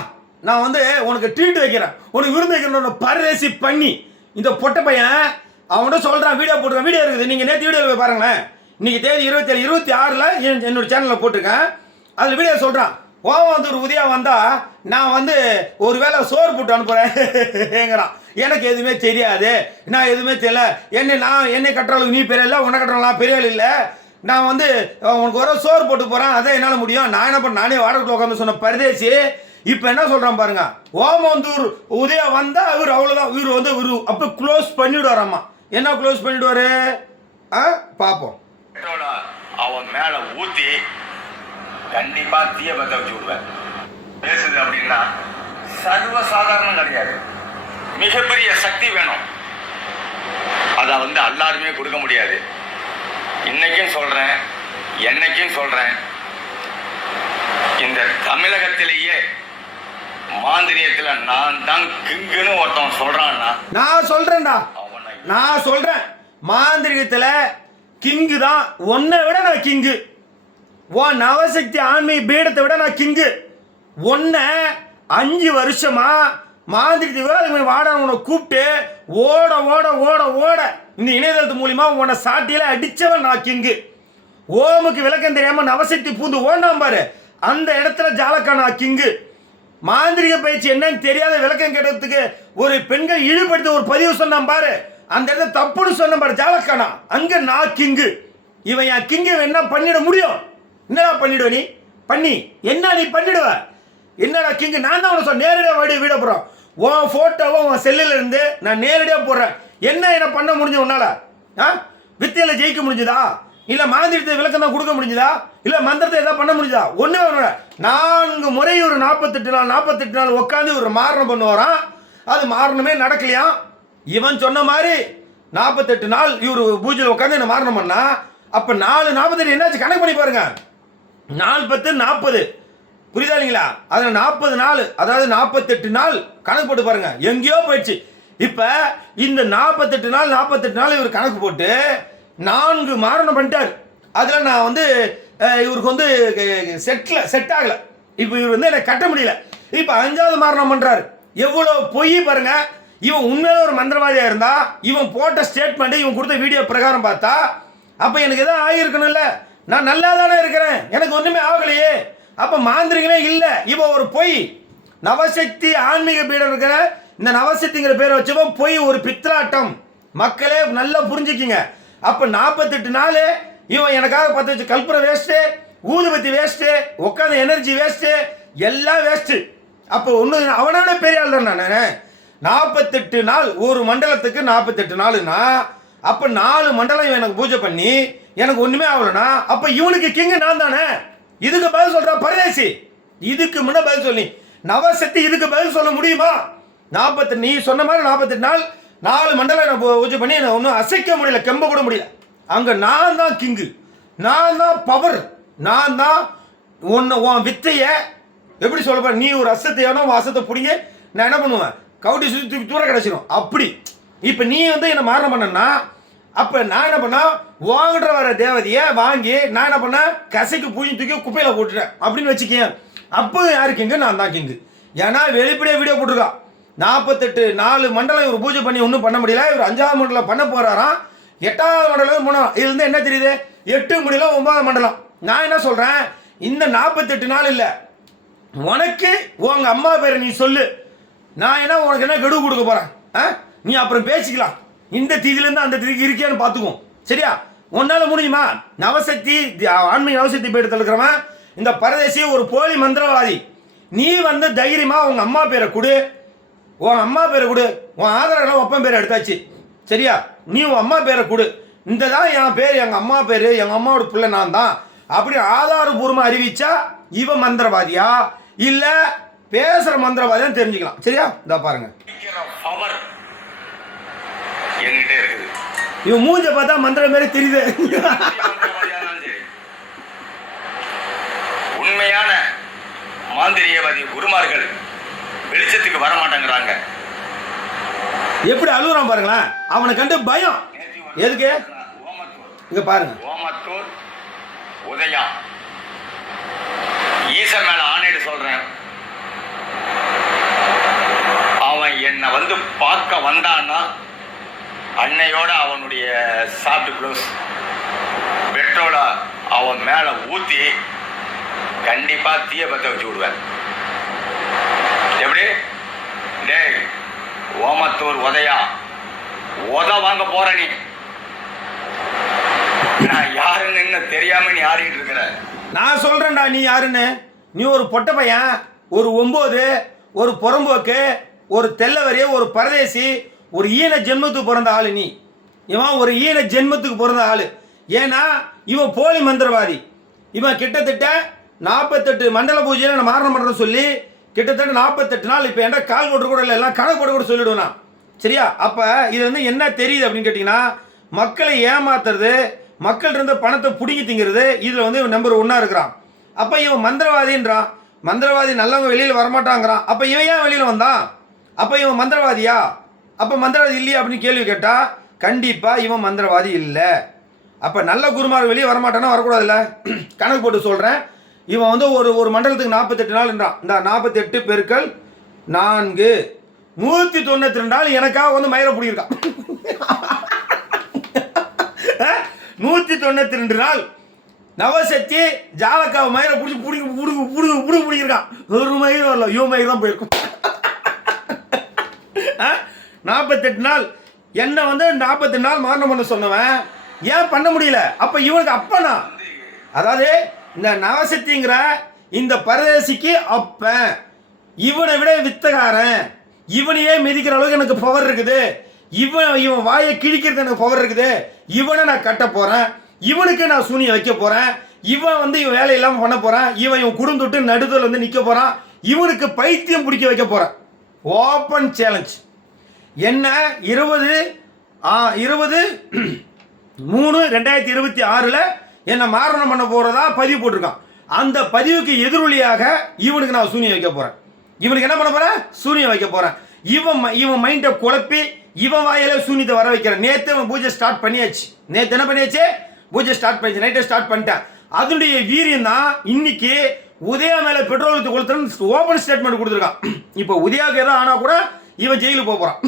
நான் வந்து உனக்கு ட்ரீட் வைக்கிறேன், உனக்கு விருந்து வைக்கிறேன் பரதேசி பண்ணி. இந்த பொட்டை பையன் அவன்கிட்ட சொல்கிறான், வீடியோ போட்டிருக்கான், வீடியோ இருக்குது, நீங்கள் நேற்று வீடியோவில் போய் பாருங்களேன். இன்றைக்கி தேதி 27/26 என்னோட சேனலில் போட்டிருக்கேன். அதில் வீடியோ சொல்கிறான், ஓமத்தூர் உதயா வந்தால் நான் வந்து ஒரு வேளை சோறு போட்டு அனுப்புகிறேன். எனக்கு எதுவுமே தெரியாது, நான் எதுவுமே தெரியல, என்னை கட்டுறவளுக்கு நீ பெரிய இல்லை, உன்னை கட்டுறவங்களா பெரிய இல்லை, நான் வந்து உனக்கு ஒரு சோறு போட்டு போகிறேன், அதான் என்னால் முடியும், நான் என்ன பண்ண நானே வாடகை உட்காந்து சொன்ன பரதேசி. இப்போ என்ன சொல்கிறான் பாருங்க, ஓமந்தூர் உதயா வந்தால் இவர் அவ்வளோதான், இவர் வந்து அப்போ க்ளோஸ் பண்ணிவிடுவாராம்மா. என்ன க்ளோஸ் பண்ணிவிடுவாரு பார்ப்போம். அவன் மேலே ஊற்றி கண்டிப்பாக தீய பற்ற வச்சு விடுவேன். பேசுது அப்படின்னா சர்வசாதாரணம் கிடையாது, மிகப்பெரிய சக்தி வேணும். அதை வந்து எல்லாருமே கொடுக்க முடியாது. இன்னைக்கும் சொல்றேன், என்னைக்கும் சொல்றேன், இந்த தமிழகத்திலேயே மாந்திரியத்தில் நான் தான் கிங்குன்னு ஒருத்தன் சொல்றான்னா, நான் சொல்றேன் மாந்திரிகத்தில் கிங்கு தான். உன்னை விட நான் கிங்கு, உன் நவசக்தி ஆன்மீக பீடத்தை விட நான் கிங்கு. உன்னை 5 வருஷமா மாந்திரிகத்தை வாட உன்னை கூப்பிட்டு ஓட ஓட ஓட ஓட இந்த இணையதளத்து மூலியமா உன்னை சாட்டியில அடிச்சவன் நான் கிங்கு. ஓமுக்கு விளக்கம் தெரியாம நவசக்தி பூந்து ஓடாம பாரு, அந்த இடத்துல ஜாலக்கா நான் கிங்கு. மாந்திரிக பயிற்சி என்னன்னு தெரியாத விளக்கம் கேட்டதுக்கு ஒரு பெண்கள் இழிவுபடுத்த ஒரு பதிவு சொன்னான் பாரு, அந்த இடத்துல தப்புன்னு சொன்ன பாரு ஜாலக்கானா, அங்க நான் கிங்கு. இவன் என் கிங்கு என்ன பண்ணிட முடியும்? என்னடா பண்ணிடுவ நீ? பண்ணி என்ன நீ பண்ணிடுவ? என்னடா கிங்கு? நான் தான் உனக்கு நேரடியாக வீடியோ போடுறோம், உன் ஃபோட்டோவை உன் செல்லில் இருந்து நான் நேரடியாக போடுறேன். என்ன பண்ண முடிஞ்ச உன்னால? வித்தியில ஜெயிக்க முடிஞ்சுதா? இல்லை மாந்திரத்தை விளக்கம் தான் கொடுக்க முடிஞ்சுதா? இல்லை மந்திரத்தை எதாவது பண்ண முடிஞ்சுதா? ஒன்றுமே 4 முறை ஒரு 48 நாள் உட்காந்து ஒரு மாரணம் பண்ணுவாராம். அது மாரணமே நடக்கலையா? இவன் சொன்ன மாதிரி 48 நாள் இவர் பூஜையில் உட்காந்து என்ன மாரணம் பண்ணா, அப்போ 4/48 என்னாச்சு கணக்கு பண்ணி பாருங்க. 4 10 40 புரியுதா இல்லைங்களா? அதில் 40 நாள், அதாவது 48 நாள் கணக்கு போட்டு பாருங்க, எங்கேயோ போயிடுச்சு. இப்போ இந்த 48 நாள் இவர் கணக்கு போட்டு 4 மாரணம் பண்ணிட்டார். அதில் நான் வந்து இவருக்கு வந்து செட் ஆகலை. இப்போ இவர் வந்து எனக்கு கட்ட முடியல. இப்போ 5வது மாரணம் பண்ணுறாரு. எவ்வளோ பொய் பாருங்க. இவன் உண்மையில ஒரு மந்திரவாதியாக இருந்தா, இவன் போட்ட ஸ்டேட்மெண்ட் இவன் கொடுத்த வீடியோ பிரகாரம் பார்த்தா, அப்போ எனக்கு எதாவது ஆகியிருக்கணும்ல? நான் நல்லா தானே இருக்கிறேன், எனக்கு ஒன்றுமே ஆகலையே. அப்போ மாந்திரிகமே இல்லை, இவன் ஒரு பொய். நவசக்தி ஆன்மீக பீடம் இருக்கிற இந்த நவசக்திங்கிற பேரை வச்சவன் பொய், ஒரு பித்தலாட்டம். மக்களே நல்லா புரிஞ்சுக்கிங்க. அப்போ 48 நாள் இவன் எனக்காக 10 வச்சு கல்புரை வேஸ்ட்டு, ஊதுபத்தி வேஸ்ட்டு, உட்காந்து எனர்ஜி வேஸ்ட்டு, எல்லாம் வேஸ்ட்டு. அப்போ ஒன்று அவனோட பெரிய ஆள் தான் நான். 48 நாள் ஒரு மண்டலத்துக்கு 48 நாளுன்னா, அப்போ 4 மண்டலம் இவன் எனக்கு பூஜை பண்ணி எனக்கு ஒன்றுமே ஆகலைன்னா, அப்போ இவனுக்கு கிங்கு நான் தானே. இதுக்கு பதில் சொல்ற பரதேசி, இதுக்கு முன்ன பதில் சொல்லி நவசக்தி இதுக்கு பதில் சொல்ல முடியுமா? 48 நீ சொன்ன மாதிரி 48 நாள் 4 மண்டலம் நான் பூஜை பண்ணி என்ன ஒன்றும் அசைக்க முடியல, கெம்ப கூட முடியல. அங்கே நான் தான் கிங்கு, நான் தான் பவர், நான் தான் உன் வித்தையை எப்படி சொல்ல போற? நீ ஒரு அசத்தையானோ அசத்தை பிடிங்க, நான் என்ன பண்ணுவேன், கவுட்டி சுற்றி தூரம் கிடச்சிடும். அப்படி இப்போ நீ வந்து என்னை மாரணம் பண்ணனா, அப்போ நான் என்ன பண்ண, வாங்கிட்டு வர தேவதையை வாங்கி நான் என்ன பண்ண, கசைக்கு பூஜை தூக்கி குப்பையில் போட்டுட்டேன் அப்படின்னு வச்சுக்கேன். அப்போ யாரு கிங்கு? நான் தான் கிங்கு. ஏன்னா வெளிப்படையாக வீடியோ போட்டிருக்கான். 48 மண்டலம் இவர் பூஜை பண்ணி ஒன்றும் பண்ண முடியல. இவர் 5வது மண்டலம் பண்ண போறாராம். 8வது மண்டலம் 3 இதுல இருந்து என்ன தெரியுது? 8 முடியல 9வது மண்டலம். நான் என்ன சொல்றேன், இந்த 48 நாள் இல்லை, உனக்கு உங்க அம்மா பேரை நீ சொல்லு, நான் என்ன உனக்கு என்ன கெடு கொடுக்க போறேன், நீ அப்புறம் பேசிக்கலாம். இந்த தீதியிலேருந்து அந்த தீதிக்கு இருக்கியான்னு பார்த்துக்குவோம், சரியா? உன்னால முடியுமா? நவசக்தி ஆன்மீக நவசக்தி பீடத்தில் இருக்கிறவன் இந்த பரதேசி ஒரு போலி மந்திரவாதி. நீ வந்து தைரியமா உங்க அம்மா பேரை கொடு, உன் அம்மா பேரை கொடு, உன் ஆதாரம் ஒப்பன் பேரை எடுத்தாச்சு, சரியா? நீ உன் அம்மா பேரை கொடு, இந்த தான் என் பேர், எங்கள் அம்மா பேர், எங்கள் அம்மாவோட பிள்ளை நான் தான் அப்படி ஆதாரபூர்வமாக அறிவிச்சா இவன் மந்திரவாதியா இல்லை பேசுகிற மந்திரவாதியான்னு தெரிஞ்சுக்கலாம், சரியா? இதா பாருங்க, பவர் என்கிட்ட இருக்குது. இவன் மூஞ்ச பார்த்தா மந்திரம் மாதிரி தெரியுது. உண்மையான மாந்திரியவாதி குருமார்கள் வெளிச்சத்துக்கு வர மாட்டேங்கிறாங்க. எப்படி அழுகுறான் பாருங்களேன், அவனை கண்டு பயம். எதுக்கு? இங்க பாருங்க, ஓமத்தூர் உதயா ஈசன் மேல ஆணையிட்டு சொல்றேன், அவன் என்னை வந்து பார்க்க வந்தான்னா அன்னையோட அவனுடைய சாப்பிட்டு ப்ளஸ் பெட்ரோலை அவன் மேல ஊத்தி கண்டிப்பா தீய பத்த வச்சு விடுவேன். எப்படி? டேய் ஓமத்தூர் உதயா, உத வாங்க போற நீ, நான் யாருன்னு தெரியாம நீ ஆடிட்டு இருக்கிற. நான் சொல்றேன்டா நீ யாருன்னு. நீ ஒரு பொட்ட பையன், ஒரு 9, ஒரு புறம்போக்கு, ஒரு தெல்லவரிய, ஒரு பரதேசி, ஒரு ஈன ஜென்மத்துக்கு பிறந்த ஆளு நீ. இவன் ஒரு ஈன ஜென்மத்துக்கு பிறந்த ஆளு. ஏன்னா இவன் போலி மந்திரவாதி. இவன் கிட்டத்தட்ட 48 மண்டல பூஜையில் நான் மாரணம் பண்ணுறேன்னு சொல்லி கிட்டத்தட்ட 48 நாள் இப்போ என்கிட்ட கால் போட்டு கூட இல்லை, எல்லாம் கணக்கு போட்டு கூட சொல்லிவிடுவேன் நான். சரியா? அப்போ இது வந்து என்ன தெரியுது அப்படின்னு கேட்டிங்கன்னா, மக்களை ஏமாத்துறது, மக்கள் இருந்து பணத்தை பிடிங்கி திங்கிறது, இதில் வந்து இவன் நம்பர் 1 இருக்கிறான். அப்போ இவன் மந்திரவாதின்றான். மந்திரவாதி நல்லவங்க வெளியில் வரமாட்டாங்கிறான். அப்போ இவன் ஏன் வெளியில் வந்தான்? அப்போ இவன் மந்திரவாதியா? அப்போ மந்திரவாதி இல்லையா அப்படின்னு கேள்வி கேட்டால் கண்டிப்பாக இவன் மந்திரவாதி இல்லை. அப்போ நல்ல குருமார் வெளியே வரமாட்டானா வரக்கூடாதுல்ல? கணக்கு போட்டு சொல்கிறேன். இவன் வந்து ஒரு மண்டலத்துக்கு 48 நாள்ன்றான். இந்த 48 பெருக்கள் 4 192 நாள் எனக்காக வந்து மயிரை பிடிக்கிருக்கான். 192 நாள் நவசக்தி ஜாலக்காவை மயிரை பிடிக்கிருக்கான். ஒரு மயிர் வரல, இவன் மயிர் தான் போயிருக்கும். 48 நாள் என்ன வந்து 48 நாள் மாரணம் பண்ண சொன்னவன் ஏன் பண்ண முடியல? அப்ப இவனுக்கு அப்பனா, அதாவது இந்த நவசக்திங்கிற இந்த பரதேசிக்கு அப்பன், இவனை விட வித்தகாரன், இவனையே மிதிக்கிற அளவுக்கு எனக்கு பவர் இருக்குது, இவன் வாயை கிழிக்கிறது எனக்கு பவர் இருக்குது, இவனை நான் கட்ட போறேன், இவனுக்கு நான் சூனியை வைக்க போறேன், இவன் வந்து இவன் வேலை இல்லாமல் பண்ண போறான், இவன் குடும்பம் தொட்டு நடுதல் வந்து நிற்க போறான், இவனுக்கு பைத்தியம் பிடிக்க வைக்க போறேன். Open challenge. என்ன 20/3/2026 என்னை மாரணம் பண்ண போறதா பதிவு போட்டிருக்கான். அந்த பதிவுக்கு எதிரொலியாக இவனுக்கு நான் சூனியம் வைக்க போறேன். இவனுக்கு என்ன பண்ண போறேன்? சூனியம் வைக்க போறேன். இவன் மைண்டை குழப்பி இவன் வாயில சூனியத்தை வர வைக்கிறேன். நேற்று அவன் பூஜை ஸ்டார்ட் பண்ணியாச்சு. நேற்று என்ன பண்ணியாச்சு? பூஜை ஸ்டார்ட் பண்ணிச்சு. நைட்டே ஸ்டார்ட் பண்ணிட்டேன். அதனுடைய வீரியம் தான் இன்னைக்கு உதயா மேல பெட்ரோல் ஊற்றி கொடுத்துருன்னு ஓபன் ஸ்டேட்மெண்ட் கொடுத்துருக்கான். இப்போ உதயாவுக்கு ஏதோ ஆனா கூட இவன் ஜெயிலுக்கு போறான்.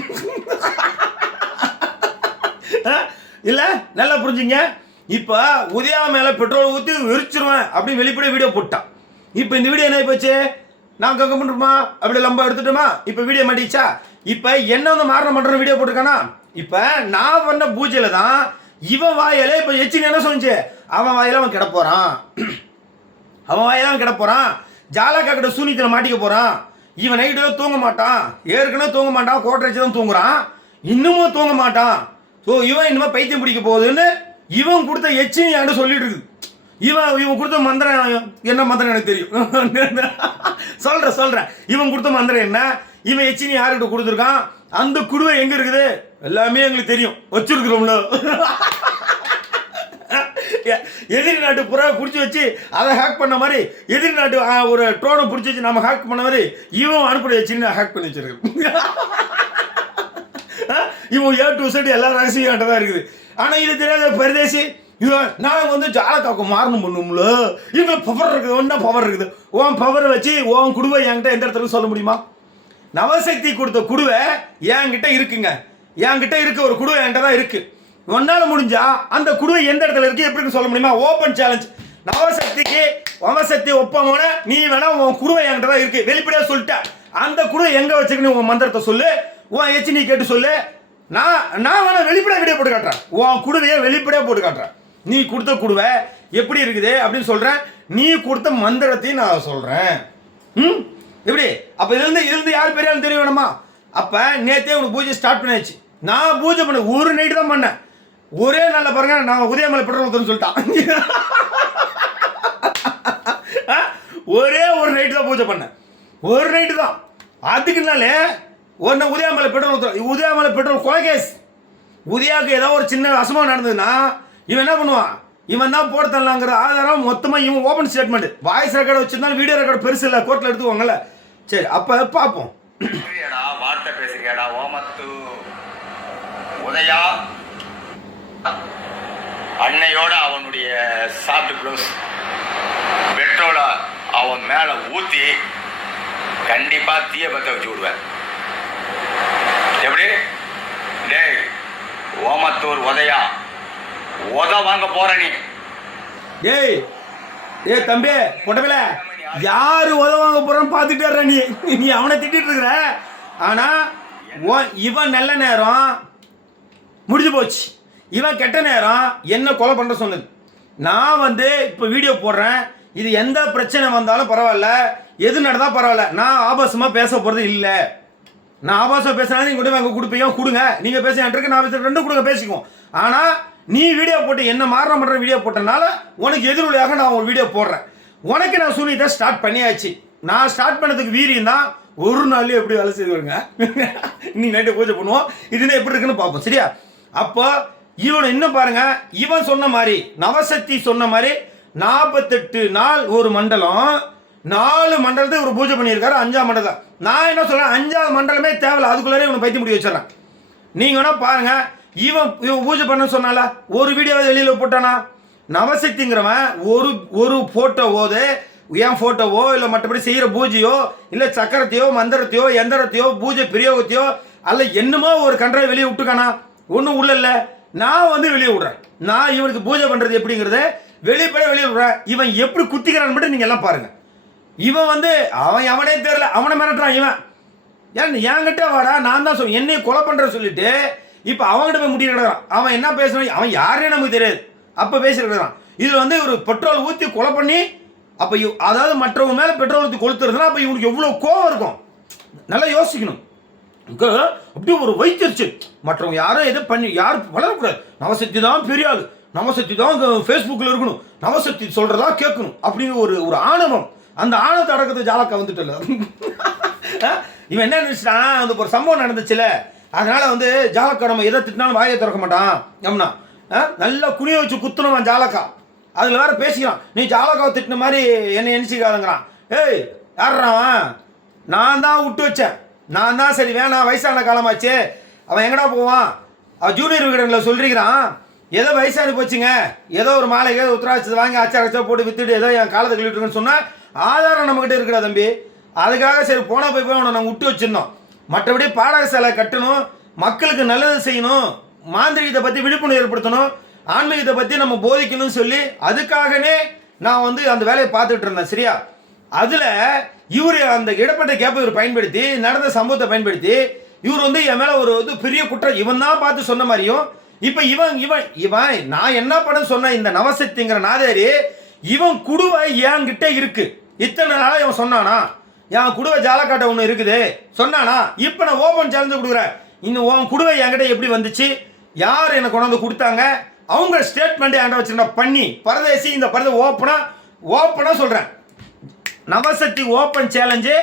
இல்ல, நல்லா புரிஞ்சுங்க. இப்ப உதயா மேல பெட்ரோல் ஊற்றி வெறிச்சிருவேன் அப்படின்னு வெளிப்படையா வீடியோ போட்டான். இப்ப இந்த வீடியோ என்ன போச்சு? நான் கங்க பண்ணுமா அப்படி லம்ப எடுத்துட்டோமா? இப்ப வீடியோ மாட்டிச்சா? இப்ப என்ன வந்து மாரணம் பண்ற வீடியோ போட்டிருக்கானா? இப்ப நான் பண்ண பூஜையில தான் இவன் வாயில இப்ப எச்சின் என்ன சொன்னிச்சு? அவன் வாயில அவன் கிட போறான். அவன் வாயில அவன் கிட போறான். ஜாலக்கா கிட்ட சூனியத்தில் மாட்டிக்க போறான். இவன் நைட்டுல தூங்க மாட்டான். ஏற்கனவே தூங்க மாட்டான். கோட்டரைச்சு தான் தூங்குறான். இன்னமும் தூங்க மாட்டான். ஸோ இவன் இனிமே பைத்தியம் பிடிக்க போகுதுன்னு இவன் கொடுத்த எச்சினி ஆண்டு சொல்லிட்டு இருக்குது. இவன் கொடுத்த மந்திரம் என்ன மந்திரம் எனக்கு தெரியும். சொல்றேன். இவன் கொடுத்த மந்திரம் என்ன? இவன் எச்சினி யாருக்கிட்ட கொடுத்துருக்கான்? அந்த குடுவை எங்க இருக்குது? எல்லாமே எங்களுக்கு தெரியும். வச்சிருக்கிறோம்ல. எதிரி நாட்டு புறா பிடிச்சி வச்சு அதை ஹேக் பண்ண மாதிரி, எதிரி நாட்டு ஒரு ட்ரோனை பிடிச்சி வச்சு நம்ம ஹேக் பண்ண மாதிரி இவன் அனுப்புற வச்சுன்னு ஹேக் பண்ணி வச்சிருக்கேன். இவன் A to Z எல்லா ரகசியம் தான் இருக்குது. ஆனா இது தெரியாத பரதேசி நான் வந்து ஜாலக்காவுக்கு மாறணும் பண்ணும்ல. இவன் பவர் இருக்குது, ஒன்னா பவர் இருக்குது. உன் பவரை வச்சு உன் குடுவை என்கிட்ட எந்த இடத்துல சொல்ல முடியுமா? நவசக்தி கொடுத்த குடுவை என்கிட்ட இருக்குங்க. என்கிட்ட இருக்கு, ஒரு குடுவை என்கிட்ட தான் இருக்கு. ஒன்னால முடிஞ்சா அந்த குடுவை எந்த இடத்துல இருக்கு எப்படின்னு சொல்ல முடியுமா? Open challenge. நவசக்திக்கு வமசக்தி ஒப்பமான நீ வேணா உன் குடுவை என்கிட்ட தான் இருக்கு, வெளிப்படையா சொல்லிட்டேன். அந்த குடுவை எங்க வச்சுக்கணும் உன் மந்திரத்தை சொல்லு, உன் எச்சினி கேட்டு சொல்லு. நான் வேணா வெளிப்படையா வீடியோ போட்டு காட்டுறேன். உன் குடுவையை வெளிப்படையா போட்டு காட்டுறேன். நீ கொடுத்த குடுவை எப்படி இருக்குது அப்படின்னு சொல்றேன். நீ கொடுத்த மந்திரத்தையும் நான் சொல்றேன். எப்படி? அப்ப இதுல இருந்து யார் பெரிய ஆள் தெரிய வேணுமா? அப்ப நேத்தே உனக்கு பூஜை ஸ்டார்ட் பண்ணியாச்சு. நான் பூஜை பண்ண ஒரு நைட்டு தான் பண்ணேன். ஒரே நாள்ல பாருங்க நான் உதயமலை பெட்ரோல் ஊத்துன்னு சொல்லிட்டான். ஒரே ஒரு நைட்டு தான் பூஜை பண்ணேன். ஒரு நைட்டு தான். அதுக்குனாலே உதயமலை பெட்ரோல் ஊத்துறோம். உதயமலை பெட்ரோல் கொலை கேஸ். உதயாவுக்கு ஏதோ ஒரு சின்ன அசம்பவம் நடந்ததுன்னா இவன் என்ன பண்ணுவான், இவன் தான் போட தரலாங்கிற ஆதாரம் மொத்தமாக இவன் ஓப்பன் ஸ்டேட்மெண்ட், வாய்ஸ் ரெக்கார்டு வச்சிருந்தாலும் வீடியோ ரெக்கார்டு பெருசு இல்லை, கோர்ட்டில் எடுத்துக்குவாங்கல்ல. சரி, அப்போ பார்ப்போம். வார்த்தை பேசுறியாடா ஓமத்து உதயா. அன்னையோட அவனுடைய சாப்பிட்டு ப்ளவுஸ் பெட்ரோலை அவன் மேலே ஊற்றி கண்டிப்பாக தீய பற்ற வச்சு விடுவேன். எப்படி டேய் ஓமத்தூர் உதயா, உத வாங்க போற நீ. ஏய் ஏய் தம்பி பொட்டபில, யாரு உதவாங்க போறான்னு பார்த்துட்டு நீ நீ அவனை திட்டிட்டு இருக்கிற. ஆனா இவன் நல்ல நேரம் முடிஞ்சு போச்சு, இவன் கெட்ட நேரம் என்ன கொலை பண்ற சொன்னது. நான் வந்து இப்போ வீடியோ போடுறேன், இது எந்த பிரச்சனை வந்தாலும் பரவாயில்ல, எது நடந்தா பரவாயில்ல, நான் ஆபாசமா பேச போறது இல்லை. நான் ஆபாசம் பேசினா நீங்க கொண்டு அங்கே கொடுப்பீங்க, கொடுங்க, நீங்க பேசுறேன் நான் பேசுறேன், ரெண்டும் கொடுங்க, பேசிக்குவோம். ஆனா நீ வீடியோ போட்டு என்ன மாற பண்ற வீடியோ போட்டனால உனக்கு எதிரொலியாக நான் ஒரு வீடியோ போடுறேன். உனக்கு நான் சூனியத்தை ஸ்டார்ட் பண்ணியாச்சு. நான் ஸ்டார்ட் பண்ணதுக்கு வீரியம் தான் ஒரு நாள்லயே எப்படி வேலை செய்வாங்க. இன்னைக்கு நைட்டு பூஜை பண்ணுவோம், இதுல எப்படி இருக்குன்னு பார்ப்போம். சரியா? அப்போ இவனை இன்னும் பாருங்க, இவன் சொன்ன மாதிரி நவசக்தி சொன்ன மாதிரி 48 நாள் ஒரு மண்டலம், 4 மண்டலத்தை ஒரு பூஜை பண்ணியிருக்காரு, 5ஆம் மண்டலம். நான் என்ன சொல்றேன், 5ஆவது மண்டலமே தேவையில்ல, அதுக்குள்ளாரே இவனை பைத்தியம் முடிய வச்சிடறேன். நீங்க வேணா பாருங்க, இவன் பூஜை பண்ண சொன்னால ஒரு வீடியோ வெளியில போட்டானா. நவசக்திங்கிறவன் ஒரு போட்டோவோது, என் போட்டோவோ இல்லை மற்றபடி செய்கிற பூஜையோ இல்லை சக்கரத்தையோ மந்திரத்தையோ எந்திரத்தையோ பூஜை பிரயோகத்தையோ அல்ல என்னமோ ஒரு கன்றை வெளியே விட்டுக்கானா, ஒன்றும் உள்ள இல்லை. நான் வந்து வெளியே விடுறேன். நான் இவனுக்கு பூஜை பண்ணுறது எப்படிங்கிறத வெளியே விடுறேன். இவன் எப்படி குத்திக்கிறான்னு மட்டும் நீங்கள் எல்லாம் பாருங்க. இவன் வந்து அவன் அவனே தெரியல, அவனை மிரட்டுறான். இவன் என்கிட்ட வாடா, நான் தான் சொல்ல என்னைய கொலை பண்ற சொல்லிட்டு இப்போ அவங்ககிட்ட போய் முடி கிடக்கிறான். அவன் என்ன பேசுறான், அவன் யாருன்னு நமக்கு தெரியாது, அப்போ பேசிருக்கிறான். இதில் வந்து ஒரு பெட்ரோல் ஊற்றி கொலை பண்ணி, அப்போ அதாவது மற்றவங்க மேலே பெட்ரோல் ஊற்றி கொளுத்துறதுனா அப்போ இவனுக்கு எவ்வளோ கோவம் இருக்கும், நல்லா யோசிக்கணும். அப்படியே ஒரு வைத்திருச்சு, மற்றவங்க யாரும் எதை பண்ணி யாரும் வளரக்கூடாது, நவசக்தி தான் பெரிய ஆள், நவசக்தி தான் ஃபேஸ்புக்கில் இருக்கணும், நவசக்தி சொல்றதா கேட்கணும் அப்படின்னு ஒரு ஆணவம். அந்த ஆணவத்தை அடக்கிறது ஜாலக்கா வந்துட்டு இவன் என்ன நினைச்சிட்டான், அந்த ஒரு சம்பவம் நடந்துச்சுல, அதனால வந்து ஜாலக்கா நம்ம எதை திட்டினாலும் வாயை திறக்க மாட்டான். எம்னா நல்லா குனிய வச்சு குத்துனவன் ஜாலக்கா. அதில் வேற பேசிக்கிறான், நீ ஜாலக்காவை திட்டின மாதிரி என்னை நினைச்சிக்காதுங்கிறான். ஏய் யார்றான், நான் தான் விட்டு வச்சேன், நான் தான் சரி வேணாம், வயசான காலமாச்சு, அவன் எங்கடா போவான், அவன் ஜூனியர் விகடனில் சொல்லிக்கிறான், ஏதோ வயசானு போச்சுங்க, ஏதோ ஒரு மாலை ஏதோ உத்தராட்சத்தை வாங்கி அச்சாரச்சா போட்டு வித்துட்டு ஏதோ என் காலத்தை கழிட்டுருக்குன்னு சொன்னால் ஆதாரம் நம்மகிட்ட இருக்கிறா தம்பி. அதுக்காக சரி போன போய் அவனை நாங்கள் விட்டு வச்சிருந்தோம். மற்றபடி பாடசாலை கட்டணும், மக்களுக்கு நல்லது செய்யணும், மாந்திரிகத்தை பற்றி விழிப்புணர்வு ஏற்படுத்தணும், ஆன்மீகத்தை பற்றி நம்ம போதிக்கணும்னு சொல்லி அதுக்காகவே நான் வந்து அந்த வேலையை பார்த்துட்டு இருந்தேன். சரியா? அதில் இவர் அந்த இடப்பட்ட கேப்பை இவர் பயன்படுத்தி நடந்த சம்பவத்தை பயன்படுத்தி இவர் வந்து என் மேலே ஒரு இது பெரிய குற்றம் இவன் தான் பார்த்து சொன்ன மாதிரியும், இப்போ இவன் இவன் இவன் நான் என்ன பண்ண சொன்ன இந்த நவசக்திங்கிற நாதாரி இவன் குடுவை என்கிட்ட இருக்கு. இத்தனை நாளாக இவன் சொன்னானா, என் குடுவை ஜாலக்காட்டை ஒன்று இருக்குது சொன்னானா, இப்போ நான் ஓப்பன் சேலஞ்சு கொடுக்குறேன். இந்த உன் குடுவை என்கிட்ட எப்படி வந்துச்சு, யார் எனக்கு கொண்டு வந்து கொடுத்தாங்க, அவங்க ஸ்டேட்மெண்ட் என்கிட்ட வச்சுருந்தா பண்ணி பரதேசி இந்த பரதை ஓப்பனாக சொல்கிறேன். நவசக்தி ஓப்பன் சேலஞ்சு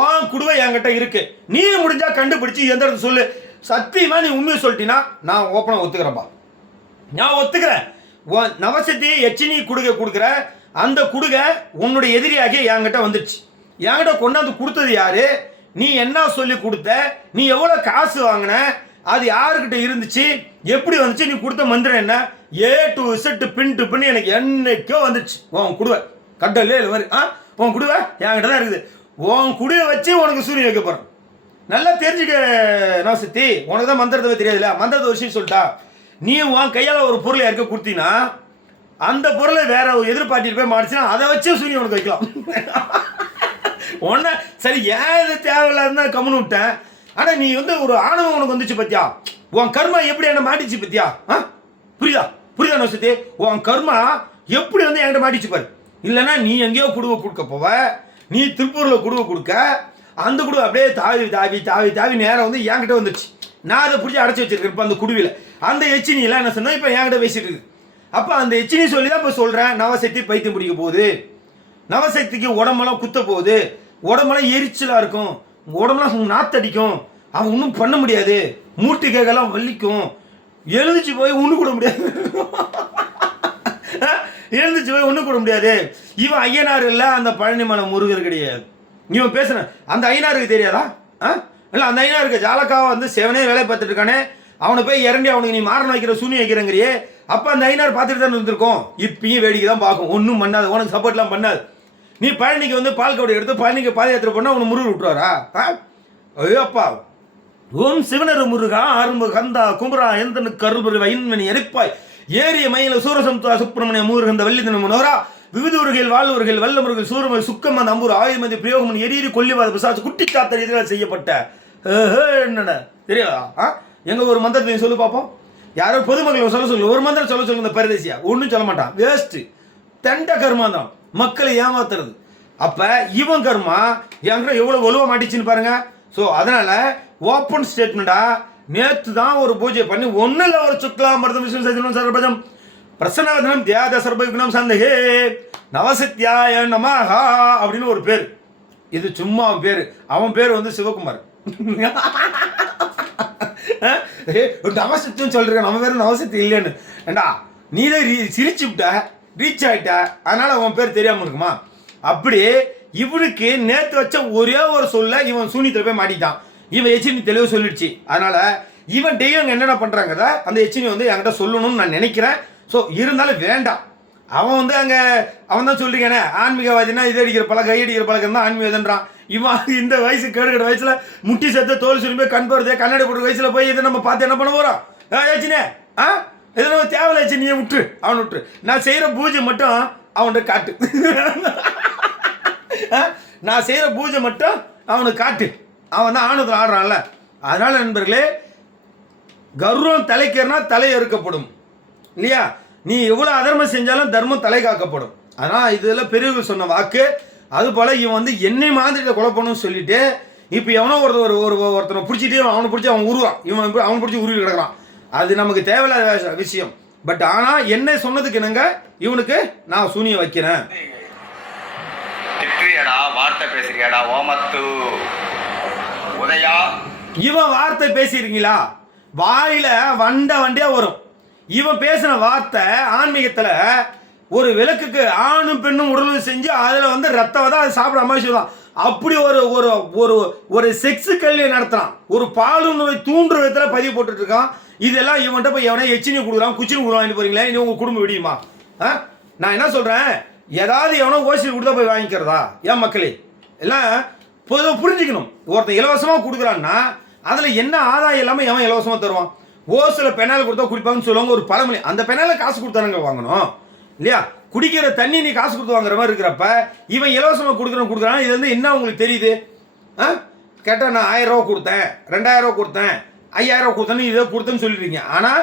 உன் குடுவை என்கிட்ட இருக்கு, நீ முடிஞ்சா கண்டுபிடிச்சி எந்த இடத்துல சொல்லு. சத்தியமா நீ உண்மையை சொல்லிட்டீங்கன்னா நான் ஓப்பனாக ஒத்துக்கிறேன்ப்பா, நான் ஒத்துக்கிறேன். நவசக்தி எச்சினி குடுகை கொடுக்குற அந்த குடுகை உன்னுடைய எதிரியாகி என்கிட்ட வந்துடுச்சு. என்கிட்ட கொண்டாந்து கொடுத்தது யாரு, நீ என்ன சொல்லி கொடுத்த, நீ எவ்வளோ காசு வாங்கின, அது யாருக்கிட்ட இருந்துச்சு, எப்படி வந்துச்சு, நீ கொடுத்த மந்திரம் என்ன, A to Z pin to pin எனக்கு என்னைக்கோ வந்துடுச்சு. உன் குடுவை கட்டலே இல்லை மாதிரி உன் குடுவை என்கிட்ட தான் இருக்குது. உன் குடுவை வச்சு உனக்கு சூரியன் வைக்க போகிறேன். நல்லா தெரிஞ்சுக்க நவசக்தி, உனக்கு தான் மந்திரத்தை தெரியாதுல்ல. மந்திரத்தை ஒரு விஷயம் சொல்லிட்டா, நீ உன் கையால் ஒரு பொருளை யாருக்க கொடுத்தீங்கன்னா அந்த பொருளை வேற எதிர்பார்ட்டிட்டு போய் மாடிச்சுன்னா அதை வச்சு சூரியன் உனக்கு வைக்கலாம். ஒன்ன சரி ஏன் இது தேவையில்லாத கம்முன்னு விட்டேன். ஆனால் நீ வந்து ஒரு ஆணவம் உனக்கு வந்துச்சு பத்தியா, உன் கர்மா எப்படி என்ன மாட்டிச்சு பத்தியா, புரியுதா நவசக்தி, உன் கர்மா எப்படி வந்து என்கிட்ட மாட்டிச்சு பாரு. இல்லைன்னா நீ எங்கேயோ குடுவை கொடுக்க போவ, நீ திருப்பூரில் குடுவை கொடுக்க, அந்த குடுவை அப்படியே தாவி தாவி தாவி தாவி நேரம் வந்து என்கிட்ட வந்துடுச்சு. நான் அதை பிடிச்சி அடைச்சி வச்சிருக்கேன். இப்போ அந்த குடுவியில் அந்த எச்சினியெல்லாம் என்ன சொன்னால் இப்போ என்கிட்ட பேசிட்டு இருக்கு. அப்போ அந்த எச்சினி சொல்லி தான் இப்போ சொல்கிறேன், நவசக்தி பைத்தியம் பிடிக்க போகுது, நவசக்திக்கு உடம்பெல்லாம் குத்த போகுது, உடம்பெல்லாம் எரிச்சலாக இருக்கும், உடம்பெல்லாம் நாத்தடிக்கும், அவன் ஒன்றும் பண்ண முடியாது, மூட்டு கேக்கெல்லாம் வலிக்கும், எழுந்துச்சு போய் ஒன்று கூட முடியாது. எழுந்துச்சு போய் ஒன்று கூட முடியாது. இவன் ஐயனார் இல்லை, அந்த பழனிமலை முருகர் கிடையாது. இவன் பேசுன அந்த ஐயனாருக்கு தெரியாதா? இல்லை, அந்த ஐயனாருக்கு ஜாலக்காவை வந்து செவனே வேலை பார்த்துட்டு இருக்கானே, அவனை போய் இறண்டி அவனுக்கு நீ மாறன் வைக்கிற சூனி வைக்கிறங்கிறியே. அப்போ அந்த ஐயனார் பார்த்துட்டு தான் இருந்திருக்கோம். இப்பயும் வேடிக்கை தான் பார்க்கும், ஒன்றும் பண்ணாது, உனக்கு சப்போர்ட்லாம் பண்ணாது. நீ பழனிக்கு வந்து பால் கவடி எடுத்து பழனிக்கு பாத யாத்திரை பண்ணால் அவனை முருகர் விட்டுருவாரா? ஐயோப்பா, ஓம் சிவனரு முருகா அரும்பு கந்தா குமரா எந்தனு கருபுரி வைன்மணி எரிப்பாய் ஏரிய மயில சூரசம்தா சுப்பிரமணிய மூர்கந்த வள்ளிதன மனோரா விவிதூர்கள் வாழ்வர்கள் வல்லமுருகள் சூரமல் சுக்கம் அந்த அம்பூர் ஆயுமதி பிரயோகமன் எரியிரி கொல்லிவாத பிசாசு குட்டிச்சாத்தர் இதனால் செய்யப்பட்ட என்னடா தெரியாதா? எங்க ஒரு மந்திரத்தை சொல்லி பார்ப்போம். யாரோ பொதுமக்கள் சொல்லு, ஒரு மந்திரம் சொல்லுங்க. இந்த பரதேசியா ஒன்றும் சொல்ல மாட்டான், வேஸ்ட் தண்ட கர்மாந்தான், மக்களை ஏமாத்துறது. அப்ப இவன் கர்மா எங்க எவ்வளவு வலுவ மாட்டிச்சுன்னு பாருங்க. ஸோ அதனால ஓப்பன் ஸ்டேட்மெண்டா நேற்று தான் ஒரு பூஜை பண்ணி ஒன்னும் ஒரு சுக்லாம் மருதம் விஷ்ணு சஜனம் சர்வபதம் பிரசன்னவதனம் தியாத சர்வகுணம் சந்தகே நவசத்யாய நமஹா அப்படின்னு ஒரு பேர். இது சும்மா பேர். அவன் பேர் வந்து சிவகுமார். நவசத்தியம் சொல்றேன், நம்ம பேர் நவசக்தி இல்லைன்னு. ஏண்டா நீ தான் சிரிச்சு விட்ட, ரீச் ஆகிட்ட, அதனால அவன் பேர் தெரியாமல் இருக்குமா? அப்படி இவனுக்கு நேற்று வச்ச ஒரே ஒரு சொல்ல இவன் சூனியத்தில் போய் மாட்டிட்டான். இவன் எச்சினி தெளிவு சொல்லிடுச்சு. அதனால இவன் டெய்யும் என்னென்ன பண்ணுறாங்கிறத அந்த எச்சினி வந்து என்கிட்ட சொல்லணும்னு நான் நினைக்கிறேன். ஸோ இருந்தாலும் வேண்டாம். அவன் வந்து அங்கே அவன் தான் சொல்லிருக்கானே ஆன்மீகவாதினா இது அடிக்கிற பழக்கம் கை அடிக்கிற பழக்கம் தான் ஆன்மீகன்றான். இவன் இந்த வயசு கேடுகிற வயசுல முட்டி செத்த தோல் சொல்லி போய் கண் போகிறது கண்ணாடி போடுற வயசுல போய் இதை நம்ம பார்த்து என்ன பண்ண போகிறோம்? ஏச்சினே இதை நம்ம தேவையில்ல ஏச்சு, நீயே விட்டுரு, அவனை விட்டுரு. நான் செய்கிற பூஜை மட்டும் அவன்கிட்ட காட்டு. நான் செய்கிற பூஜை மட்டும் அவனுக்கு காட்டு. அவன் தான் ஆணுக்கு ஆடுறான்ல. அதனால நண்பர்களே, கர்வம் தலைக்கேறினா தலை அறுக்கப்படும் இல்லையா? நீ எவ்வளோ அதர்மம் செஞ்சாலும் தர்மம் தலை காக்கப்படும். ஆனால் இதெல்லாம் பெரியவர்கள் சொன்ன வாக்கு. அதுபோல் இவன் வந்து என்னை மாதிரி கொலை பண்ணணும்னு சொல்லிட்டு இப்போ எவனோ ஒருத்தனை பிடிச்சிட்டு அவனை பிடிச்சி அவன் உருவான், இவன் அவனை பிடிச்சி உருவி கிடக்கிறான். அது நமக்கு தேவையில்லாத விஷயம். பட் ஆனால் என்ன சொன்னதுக்கு என்னங்க இவனுக்கு நான் சூனியம் வைக்கிறேன். திட்டுறியடா, வார்த்தை பேசுறியாடா, ஓமத்து உதயா. இவன் வார்த்தை பேசியிருக்கீங்களா? வாயில வண்டியா வரும். இவன் பேசின வார்த்தை ஆன்மீகத்தில் ஒரு விளக்குக்கு ஆணும் பெண்ணும் உடல் செஞ்சு அதில் வந்து ரத்தம் தான் அதை சாப்பிட அமாவாசைதான். அப்படி ஒரு ஒரு ஒரு ஒரு செக்ஸு கல்வி நடத்துறான். ஒரு பாலு நோய் தூண்டுற விதத்தில் பதிவு போட்டுட்டு இருக்கான். இதெல்லாம் இவன்கிட்ட போய் எவனே எச்சினி கொடுக்குறான், குச்சினி கொடுக்குறான் போறீங்களே, நீ உங்கள் குடும்பம் விடியுமா? நான் என்ன சொல்கிறேன், ஏதாவது எவனோ ஓசி கொடுத்தா போய் வாங்கிக்கிறதா? ஏன் மக்களே எல்லாம் பொதுவாக புரிஞ்சுக்கணும். ஒருத்தன் இலவசமாக கொடுக்குறான்னா அதில் என்ன ஆதாயம் இல்லாமல் எவன் இலவசமாக தருவான்? ஓசில் பெனால் கொடுத்தா குடிப்பாங்கன்னு சொல்லுவாங்க ஒரு பழமொழி. அந்த பெனால காசு கொடுத்தானுங்க வாங்கணும் இல்லையா? குடிக்கிற தண்ணி நீ காசு கொடுத்து வாங்குற மாதிரி இருக்கிறப்ப இவன் இலவசமாக கொடுக்குறான். இது வந்து என்ன உங்களுக்கு தெரியுது? கேட்டால் நான் 1000 ரூபா கொடுத்தேன், 2000 ரூபா கொடுத்தேன், 5000 ரூபா கொடுத்தேன்னு இதை கொடுத்தேன்னு சொல்லிடுறீங்க. ஆனால்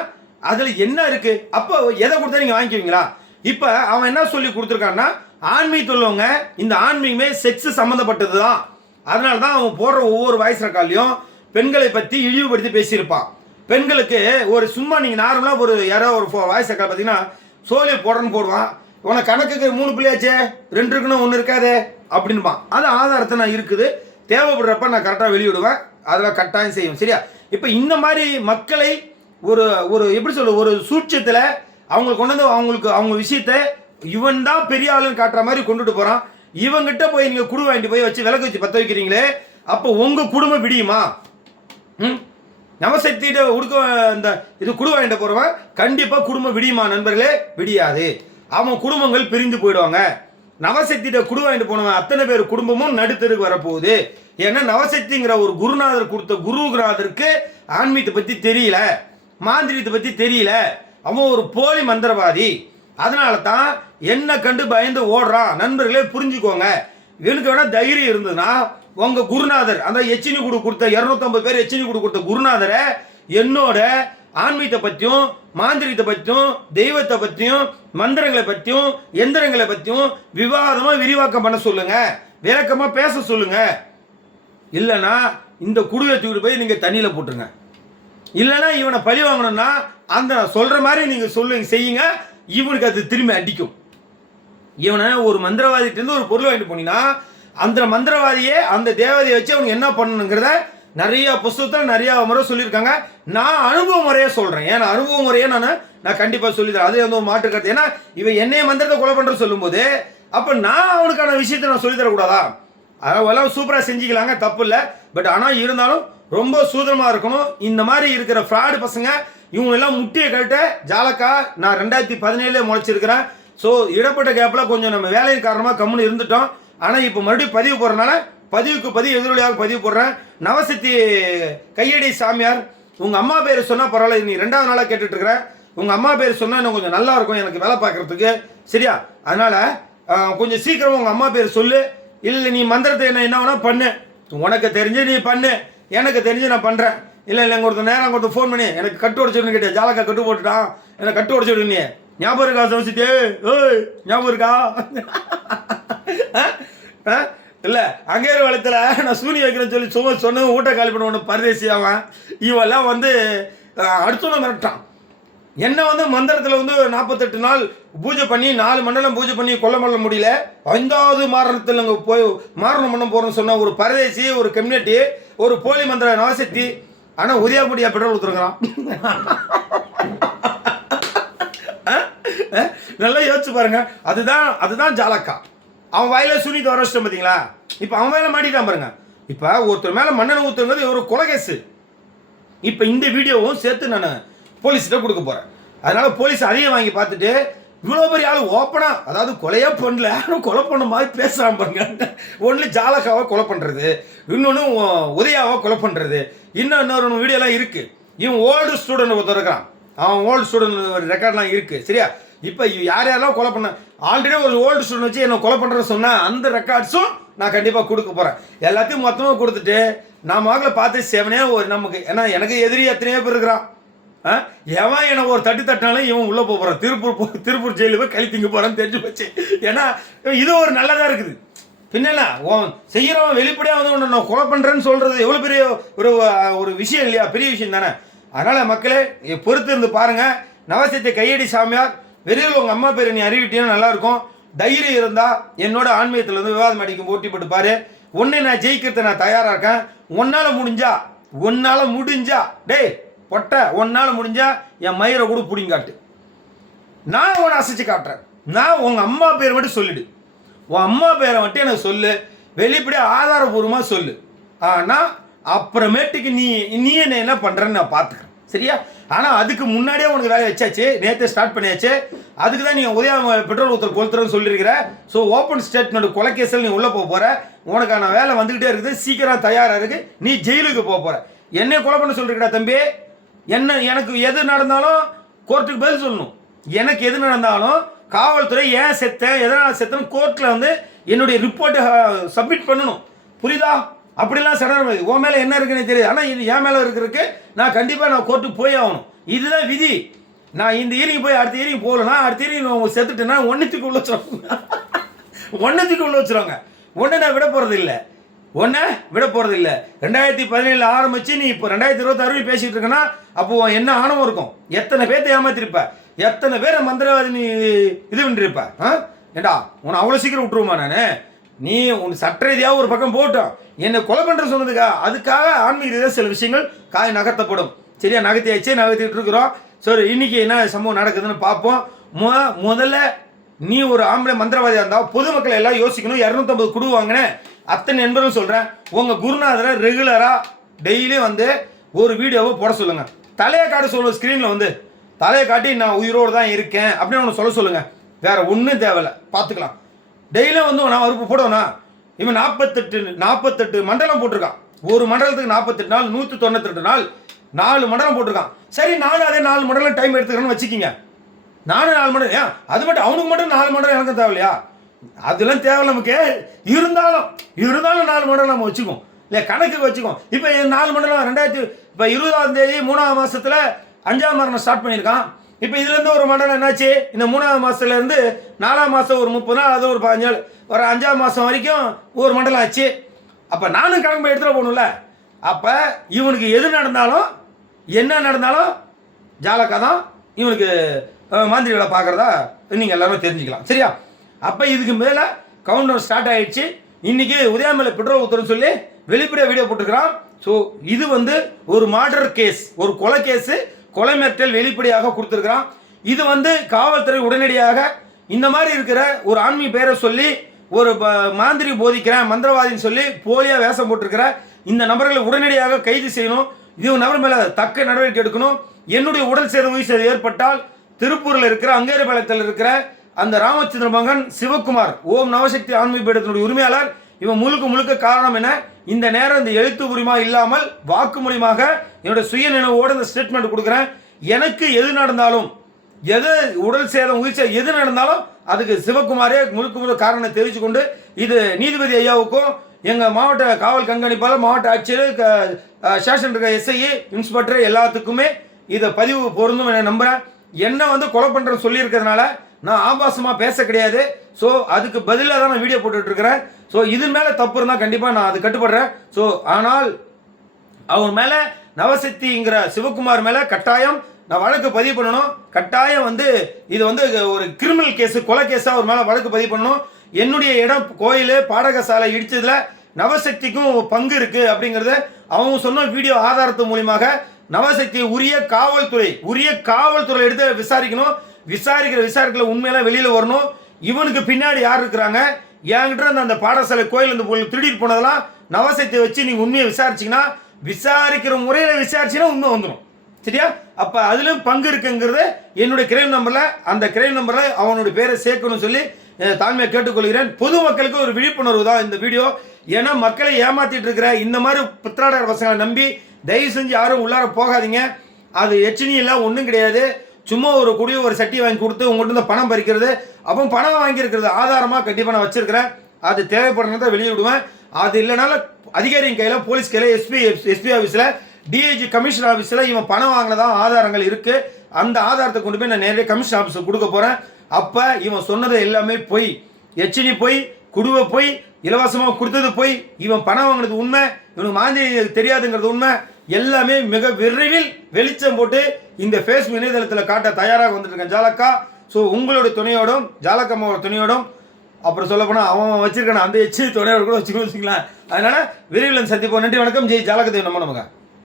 அதில் என்ன இருக்கு? அப்போ எதை கொடுத்தா நீங்கள் வாங்கிக்குவீங்களா? இப்போ அவன் என்ன சொல்லி கொடுத்துருக்கான்னா, ஆன்மீகத்தில் உள்ளவங்க இந்த ஆன்மீகமே செக்ஸ் சம்மந்தப்பட்டது தான். அதனால தான் அவன் போடுற ஒவ்வொரு வாய்ஸ் ரெக்கார்ட்லையும் பெண்களை பற்றி இழிவுபடுத்தி பேசியிருப்பான். பெண்களுக்கு ஒரு சும்மா நீங்கள் நார்மலாக ஒரு யாரோ ஒரு வாய்ஸ் ரெக்கார்ட் பார்த்தீங்கன்னா சோழியை போடுறன்னு போடுவான். உனக்கு கணக்குக்கு 3 பிள்ளையாச்சே, 2 இருக்குன்னு 1 இருக்காதே அப்படின்பான். அது ஆதாரத்தை நான் இருக்குது, தேவைப்படுறப்ப நான் கரெக்டாக வெளியிடுவேன், அதெல்லாம் கட்டாயம் செய்யும். சரியா? இப்போ இந்த மாதிரி மக்களை ஒரு ஒரு எப்படி சொல்ல ஒரு சூட்சத்தில் அவங்களுக்கு கொண்டு வந்து அவங்க விஷயத்த இவன் தான் பெரிய ஆளுன்னு காட்டுற மாதிரி கொண்டுட்டு போகிறான். இவங்கிட்ட போய் நீங்கள் குடு வாங்கிட்டு போய் வச்சு விளக்கு வச்சு பற்ற வைக்கிறீங்களே, அப்போ உங்கள் குடும்பம் விடியுமா? நவசக்தியிட்ட உடுக்க இந்த இது குடு வாங்கிட்டு போகிறவன் கண்டிப்பாக குடும்பம் விடியுமா நண்பர்களே? விடியாது. அவன் குடும்பங்கள் பிரிந்து போயிடுவாங்க. நவசக்தியிட்ட குடு வாங்கிட்டு போனவன் அத்தனை பேர் குடும்பமும் நடுத்தருக்கு வரப்போகுது. ஏன்னா நவசக்திங்கிற ஒரு குருநாதர் கொடுத்த குருநாதருக்கு ஆன்மீகத்தை பற்றி தெரியல, மாந்திரியத்தை பற்றி தெரியல. அவன் ஒரு போலி மந்திரவாதி. அதனால தான் என்ன கண்டு பயந்து ஓடுறான். நண்பர்களே புரிஞ்சுக்கோங்க. எனக்கு வேணா தைரியம் இருந்ததுன்னா உங்க குருநாதர் அந்த எச்சினி குடு கொடுத்த 250 பேர் எச்சினி குடு கொடுத்த குருநாதரை என்னோட ஆன்மீகத்தை பற்றியும் மாந்திரியத்தை பற்றியும் தெய்வத்தை பற்றியும் மந்திரங்களை பற்றியும் எந்திரங்களை பற்றியும் விவாதமாக விரிவாக்கம் பண்ண சொல்லுங்க, விளக்கமாக பேச சொல்லுங்க. இல்லைன்னா இந்த குடுவை தூக்கிட்டு போய் நீங்கள் தண்ணியில் போட்டுருங்க. இல்லைன்னா இவனை பழி வாங்கணும்னா அந்த சொல்கிற மாதிரி நீங்கள் சொல்லுங்க, செய்யுங்க. இவனுக்கு அது திரும்பி அடிக்கும். இவனை ஒரு மந்திரவாதிகிட்டேருந்து ஒரு பொருள் வாங்கிட்டு போனீங்கன்னா அந்த மந்திரவாதியே அந்த தேவதையை வச்சு அவனுக்கு என்ன பண்ணணுங்கிறத நிறைய புஸ்தகத்தில் நிறைய முறை சொல்லியிருக்காங்க. நான் அனுபவ முறையே சொல்கிறேன். ஏன்னா அனுபவ முறையே நான் கண்டிப்பாக சொல்லித்தரேன். அது வந்து மாற்று கருத்து. ஏன்னா இவன் என்னைய மந்திரத்தை கொலை பண்ணுறது சொல்லும்போது அப்போ நான் அவனுக்கான விஷயத்தை நான் சொல்லித்தரக்கூடாதா? அதெல்லாம் சூப்பராக செஞ்சுக்கலாங்க, தப்பு இல்லை. பட் ஆனால் இருந்தாலும் ரொம்ப சூதனமாக இருக்கணும். இந்த மாதிரி இருக்கிற ஃப்ராடு பசங்க இவங்களெல்லாம் முட்டியை கட்ட ஜாலக்கா நான் 2017 முளைச்சிருக்கிறேன். ஸோ இடப்பட்ட கேப்பில் கொஞ்சம் நம்ம வேலையின் காரணமாக கம்முன்னு இருந்துட்டோம். ஆனால் இப்போ மறுபடியும் பதிவு போடுறதுனால பதிவு எதிரொலியாக பதிவு போடுறேன். நவசக்தி கையடி சாமியார், உங்கள் அம்மா பேர் சொன்னால் பரவாயில்ல, நீ 2வது நாளாக கேட்டுட்ருக்குற. உங்கள் அம்மா பேர் சொன்னால் இன்னும் கொஞ்சம் நல்லா இருக்கும் எனக்கு வேலை பார்க்குறதுக்கு, சரியா? அதனால் கொஞ்சம் சீக்கிரம் உங்கள் அம்மா பேர் சொல்லு. இல்லை நீ மந்திரத்தை என்ன வேணால் பண்ணு, உனக்கு தெரிஞ்சு நீ பண்ணு, எனக்கு தெரிஞ்சு நான் பண்ணுறேன். இல்லை ஒருத்தர் நேரம் ஒருத்தர் ஃபோன் பண்ணி எனக்கு கட்டு உடச்சுடுன்னு கேட்டேன். ஜாலக்கா கட்டு போட்டுட்டான், எனக்கு கட்டு உடச்சுடு. நீ ஞாபகம் இருக்கா சமசித்தே? ஓய் ஞாபகம் இருக்கா? இல்லை அங்கே ஒரு வளத்தில் நான் சூனி வைக்கிறேன்னு சொல்லி சும்மா சொன்னது ஊட்ட காலி பண்ண பரதேசி அவன். இவெல்லாம் வந்து அடுத்தவனை மிரட்டான். என்ன வந்து மந்திரத்தில் வந்து 48 நாள் பூஜை பண்ணி 4 மண்டலம் பூஜை பண்ணி கொல்ல முடியல. 5வது மாரணத்தில் அங்கே போய் மாரணம் பண்ண போகிறோன்னு சொன்ன ஒரு பரதேசி, ஒரு கம்யூனிட்டி, ஒரு போலி மந்திர நவசக்தி. ஆனால் உதயபடியா பெட்ரோல் ஊற்றுருக்கிறான். நல்லா யோசிச்சு பாருங்க. அதுதான் ஜாலக்கா. அவன் வாயில சுனித்து வர வச்சிட்டோம் பார்த்தீங்களா? இப்போ அவன் வாயில மாட்டிட்டான் பாருங்க. இப்போ ஒருத்தர் மேலே மண்ணெண்ணெய் ஊற்றுங்கிறது ஒரு கொலை கேஸு. இப்போ இந்த வீடியோவும் சேர்த்து நான் போலீஸ்கிட்ட கொடுக்க போகிறேன். அதனால் போலீஸ் அதையும் வாங்கி பார்த்துட்டு இவ்வளோ பெரிய ஆள் ஓப்பனாக, அதாவது கொலையே பண்ணல ஆனால் கொலை பண்ண மாதிரி பேசுகிறான் பாருங்க. ஒன்று ஜாலக்காவை கொலை பண்ணுறது, இன்னொன்று உதயாவை கொலை பண்ணுறது, இன்னொரு வீடியோலாம் இருக்குது. இவன் ஓல்டு ஸ்டூடெண்ட் ஒருத்தர் இருக்கான். அவன் ஓல்டு ஸ்டூடெண்ட் ரெக்கார்ட்லாம் இருக்குது, சரியா? இப்போ யாரெல்லாம் கொலை பண்ண ஆல்ரெடி ஒரு ஓல்டு ஸ்டூடெண்ட் வச்சு என்ன கொலை பண்ணுறேன்னு சொன்னால் அந்த ரெக்கார்ட்ஸும் நான் கண்டிப்பாக கொடுக்க போகிறேன். எல்லாத்தையும் மொத்தமாக கொடுத்துட்டு நான் முதல்ல பார்த்து செவனே ஒரு நமக்கு, ஏன்னா எனக்கு எதிரி எத்தனையோ பேர் இருக்கிறான். எவன் என்னை ஒரு தட்டினாலும் இவன் உள்ளே போகிறான். திருப்பூர் ஜெயிலுக்கு போய் கழி திங்க போகிறான்னு தெரிஞ்சு போச்சு. ஏன்னா இது ஒரு நல்லதாக இருக்குது. பின்னல செய்கிறவன் வெளிப்படையாக வந்து ஒன்று நான் கொலை பண்ணுறேன்னு சொல்கிறது எவ்வளோ பெரிய ஒரு விஷயம் இல்லையா? பெரிய விஷயம் தானே. அதனால் மக்களே பொறுத்து இருந்து பாருங்கள். நவசக்தி கையடி சாமியார், வெளியில் உங்கள் அம்மா பேர் நீ அறிவிட்டீங்கன்னா நல்லாயிருக்கும். தைரியம் இருந்தால் என்னோட ஆன்மீகத்தில் வந்து விவாதம் அடிக்கும் போட்டி போட்டு பாரு. ஒன்று நான் ஜெயிக்கிறத நான் தயாராக இருக்கேன். ஒன்னால் முடிஞ்சா டேய் பொட்ட, ஒன்னால் முடிஞ்சா என் மயிரை கூட பிடிங்காட்டு, நான் உன்னை அசைச்சு காட்டுறேன். நான் உங்கள் அம்மா பேர் மட்டும் சொல்லிடு. உன் அம்மா பேரை மட்டும் எனக்கு சொல்லு, வெளிப்படையாக ஆதாரபூர்வமாக சொல்லு. ஆனால் அப்புறமேட்டுக்கு நீ என்ன பண்ணுறேன்னு நான் பார்த்துக்கிறேன், சரியா? ஆனால் அதுக்கு முன்னாடியே உனக்கு வேலை வச்சாச்சு, நேற்று ஸ்டார்ட் பண்ணியாச்சு. அதுக்கு தான் நீங்கள் உதயா பெட்ரோல் ஊத்தர் கொளுத்துறன்னு சொல்லியிருக்கிற. ஸோ ஓப்பன் ஸ்டேட்மெண்ட் கொலைக்கேசில் நீ உள்ளே போக போகிற. உனக்கான வேலை வந்துக்கிட்டே இருக்குது, சீக்கிரம் தயாராக இருக்குது. நீ ஜெயிலுக்கு போக போகிற. என்னை கொலை பண்ண சொல்லிருக்கடா தம்பி. எனக்கு எது நடந்தாலும் கோர்ட்டுக்கு பதில் சொல்லணும். எனக்கு எது நடந்தாலும் காவல்துறை ஏன் செத்தேன், எதனால் செத்தேன்னு கோர்ட்டில் வந்து என்னுடைய ரிப்போர்ட்டை சப்மிட் பண்ணணும், புரியுதா? அப்படிலாம் சடங்கு உன் மேலே என்ன இருக்குன்னு தெரியுது. ஆனால் இது என் மேலே இருக்கிறதுக்கு நான் கண்டிப்பாக நான் கோர்ட்டுக்கு போய் ஆகணும். இதுதான் விதி. நான் இந்த ஈரிங் போய் அடுத்த ஈரிங் போகலன்னா அடுத்த ஈரிங் அவங்க செத்துட்டேன்னா ஒன்றுத்துக்கு உள்ள வச்சுருவாங்க. ஒன்று நான் விட போகிறது இல்லை. 2017 ஆரம்பிச்சு நீ இப்போ 2026 பேசிகிட்டு இருக்கனா, அப்போது என்ன ஆணவம் இருக்கும்? எத்தனை பேர்த்தை ஏமாத்திருப்ப, எத்தனை பேரை மந்திரவாதி நீ இது பண்ணிருப்ப. ஏண்டா உன்னை அவ்வளோ சீக்கிரம் விட்டுருவோமா நான்? நீ உன் சட்ட ரீதியாக ஒரு பக்கம் போட்டோம், என்னை கொலை பண்ணுற சொன்னதுக்கா அதுக்காக ஆன்மீக ரீதியாக சில விஷயங்கள் நகர்த்தப்படும், சரியா? நகர்த்திட்டு இருக்கிறோம். சரி, இன்னைக்கு என்ன சம்பவம் நடக்குதுன்னு பார்ப்போம். முதல்ல நீ ஒரு ஆம்பளை மந்திரவாதியாக இருந்தால் பொதுமக்கள் எல்லாம் யோசிக்கணும். 250 குடு வாங்கினேன் அத்தனை நண்பரும் சொல்கிறேன். உங்கள் குருநாதரை ரெகுலராக டெய்லி வந்து ஒரு வீடியோவை போட சொல்லுங்கள். தலையை காட்ட சொல்லுங்கள். ஸ்க்ரீனில் வந்து தலையை காட்டி நான் உயிரோடு தான் இருக்கேன் அப்படின்னு ஒன்று சொல்ல சொல்லுங்கள். வேறு ஒன்றும் தேவையில்லை, பார்த்துக்கலாம். டெய்லியும் வந்து நான் வறுப்பு போடுவேண்ணா. இவன் 48 மண்டலம் போட்டிருக்கான். ஒரு மண்டலத்துக்கு 48 நாள், 198 நாள், 4 மண்டலம் போட்டிருக்கான். சரி, நானும் அதே 4 மண்டலம் டைம் எடுத்துக்கிறேன்னு வச்சுக்கிங்க. நானும் 4 மண்டலம், ஏன் அது மட்டும் அவனுக்கு மட்டும் 4 மண்டலம் எனக்கும் தேவையில்லையா? அதெல்லாம் தேவை நமக்கு. இருந்தாலும் 4 மண்டலம் நம்ம வச்சுக்கோம் இல்லை, கணக்குக்கு வச்சுக்கோம். இப்போ 4 மண்டலம் 2020ஆம் தேதி 3ஆம் மாதத்தில் 5ஆம் மரணம் ஸ்டார்ட் பண்ணியிருக்கான். இப்போ இதுலேருந்து ஒரு மண்டலம் என்னாச்சு, இந்த 3ஆம் மாதத்துலேருந்து 4ஆம் மாதம் ஒரு 30 நாள், அது ஒரு 15 நாள், ஒரு 5ஆம் மாதம் வரைக்கும் ஒரு மண்டலம் ஆச்சு. அப்போ நானும் கணக்கு எடுத்துகிட்டு போகணும்ல. அப்போ இவனுக்கு எது நடந்தாலும் என்ன நடந்தாலும் ஜாலக்கா தான் இவனுக்கு மாந்திரிகளை பார்க்குறதா நீங்கள் எல்லாருமே தெரிஞ்சுக்கலாம், சரியா? அப்போ இதுக்கு மேலே கவுண்டர் ஸ்டார்ட் ஆகிடுச்சு. இன்றைக்கி உதயமலை பெட்ரோல் ஊற்றுறன்னு சொல்லி வெளிப்படையாக வீடியோ போட்டுருக்கிறான். ஸோ இது வந்து ஒரு மர்டர் கேஸ், ஒரு கொலை கேஸு, கொலை மிரட்டல் வெளிப்படையாக கொடுத்துருக்குறான். இது வந்து காவல்துறை உடனடியாக இந்த மாதிரி இருக்கிற ஒரு ஆன்மீக பேரை சொல்லி ஒரு மாந்திரி போதிக்கிறேன், மந்திரவாதின்னு சொல்லி போலியாக வேஷம் போட்டிருக்கிற இந்த நபர்களை உடனடியாக கைது செய்யணும். இது நபர் மேலே தக்க நடவடிக்கை எடுக்கணும். என்னுடைய உடல் சேதம் உயிர் சேதம் ஏற்பட்டால் திருப்பூரில் இருக்கிற அங்கேரிபாளையத்தில் இருக்கிற அந்த ராமச்சந்திர மகன் சிவகுமார் ஓம் நவசக்தி ஆன்மீக பீடத்தினுடைய உரிமையாளர், இவன் முழுக்க காரணம் என்ன, இந்த நேரம் இந்த எழுத்து உரிமா இல்லாமல் வாக்கு மூலியமாக என்னோட சுய நினைவோடு இந்த ஸ்டேட்மெண்ட் கொடுக்குறேன். எனக்கு எது நடந்தாலும், எது உடல் சேதம் உயிர் சேதம் எது நடந்தாலும் அதுக்கு சிவகுமாரே முழுக்க காரணம் தெரிவித்து கொண்டு இது நீதிபதி ஐயாவுக்கும் எங்கள் மாவட்ட காவல் கண்காணிப்பாளர், மாவட்ட ஆட்சியர், ஸ்டேஷன் இருக்க எஸ்ஐ, இன்ஸ்பெக்டர் எல்லாத்துக்குமே இதை பதிவு பொருந்தும் என நம்புகிறேன். என்ன வந்து கொலை பண்ணுறேன்னு சொல்லியிருக்கிறதுனால நான் ஆபாசமாக பேச கிடையாது. ஸோ அதுக்கு பதிலாக தான் நான் வீடியோ போட்டுட்ருக்கிறேன். ஸோ இதன் மேலே தப்பு இருந்தால் கண்டிப்பாக நான் அது கட்டுப்படுறேன். ஸோ ஆனால் அவர் மேலே நவசக்திங்கிற சிவகுமார் மேலே கட்டாயம் நான் வழக்கு பதிவு பண்ணணும். கட்டாயம் வந்து இது வந்து ஒரு கிரிமினல் கேஸு, கொலை கேஸாக அவர் மேலே வழக்கு பதிவு பண்ணணும். என்னுடைய இடம் கோயில் பாடகசாலை இடிச்சதுல நவசக்திக்கும் பங்கு இருக்கு அப்படிங்கிறத அவங்க சொன்ன வீடியோ ஆதாரத்து மூலியமாக நவசக்தி உரிய காவல்துறை எடுத்து விசாரிக்கணும். விசாரிக்கல உண்மையெல்லாம் வெளியில வரணும். இவனுக்கு பின்னாடி யார் இருக்கிறாங்க, என்கிட்ட அந்த பாடசாலை கோயில் இந்த திருடிட்டு போனதெல்லாம் நவசக்தியை வச்சு நீங்க உண்மையை விசாரிச்சீங்கன்னா, விசாரிக்கிற முறையில் விசாரிச்சீங்கன்னா உண்மை வந்துடும். சரியா? அப்ப அதுலயும் பங்கு இருக்குங்கிறது என்னுடைய கிரைம் நம்பர்ல, அந்த கிரைம் நம்பர்ல அவனுடைய பேரை சேர்க்கணும்னு சொல்லி தாழ்மையை கேட்டுக்கொள்கிறேன். பொதுமக்களுக்கு ஒரு விழிப்புணர்வு தான் இந்த வீடியோ. ஏன்னா மக்களை ஏமாத்திட்டு இருக்கிற இந்த மாதிரி பித்ராடர் பசங்களை நம்பி தயவு செஞ்சு யாரும் உள்ளார போகாதீங்க. அது எச்சனி எல்லாம் ஒன்றும் கிடையாது. சும்மா ஒரு ஒரு சட்டி வாங்கி கொடுத்து உங்கள்கிட்ட பணம் பறிக்கிறது, அப்போ பணம் வாங்கியிருக்கிறது ஆதாரமாக கண்டிப்பாக நான் வச்சிருக்கிறேன். அது தேவைப்படுறத வெளியே விடுவேன். அது இல்லைனாலும் அதிகாரியின் கையில், போலீஸ் கையில், எஸ்பி ஆஃபீஸில், டிஐஜி கமிஷனர் ஆஃபீஸில் இவன் பணம் வாங்கினதான் ஆதாரங்கள் இருக்குது. அந்த ஆதாரத்தை கொண்டு போய் நான் நேரடியாக கமிஷன் ஆஃபீஸுக்கு கொடுக்க போகிறேன். அப்போ இவன் சொன்னது எல்லாமே பொய், எச்சனி பொய், குடுவை பொய், இலவசமாக கொடுத்தது பொய், இவன் பணம் வாங்கினது உண்மை, இவனுக்கு மாந்தி தெரியாதுங்கிறது உண்மை, எல்லாமே மிக விரைவில் வெளிச்சம் போட்டு இந்த ஃபேஸ்புக் இணையதளத்தில் காட்ட தயாராக வந்துட்டு இருக்கேன் ஜாலக்கா. ஸோ உங்களோட துணையோடும், ஜாலக்கம்மாவோட துணையோடும், அப்புறம் சொல்ல போனால் அவன் வச்சிருக்கான அந்த எச்சி துணையோட கூட வச்சுக்கணும் வச்சுக்கலாம். அதனால விரைவில் சந்திப்போம். நன்றி, வணக்கம். ஜெய் ஜாலகதேவ். நம்ம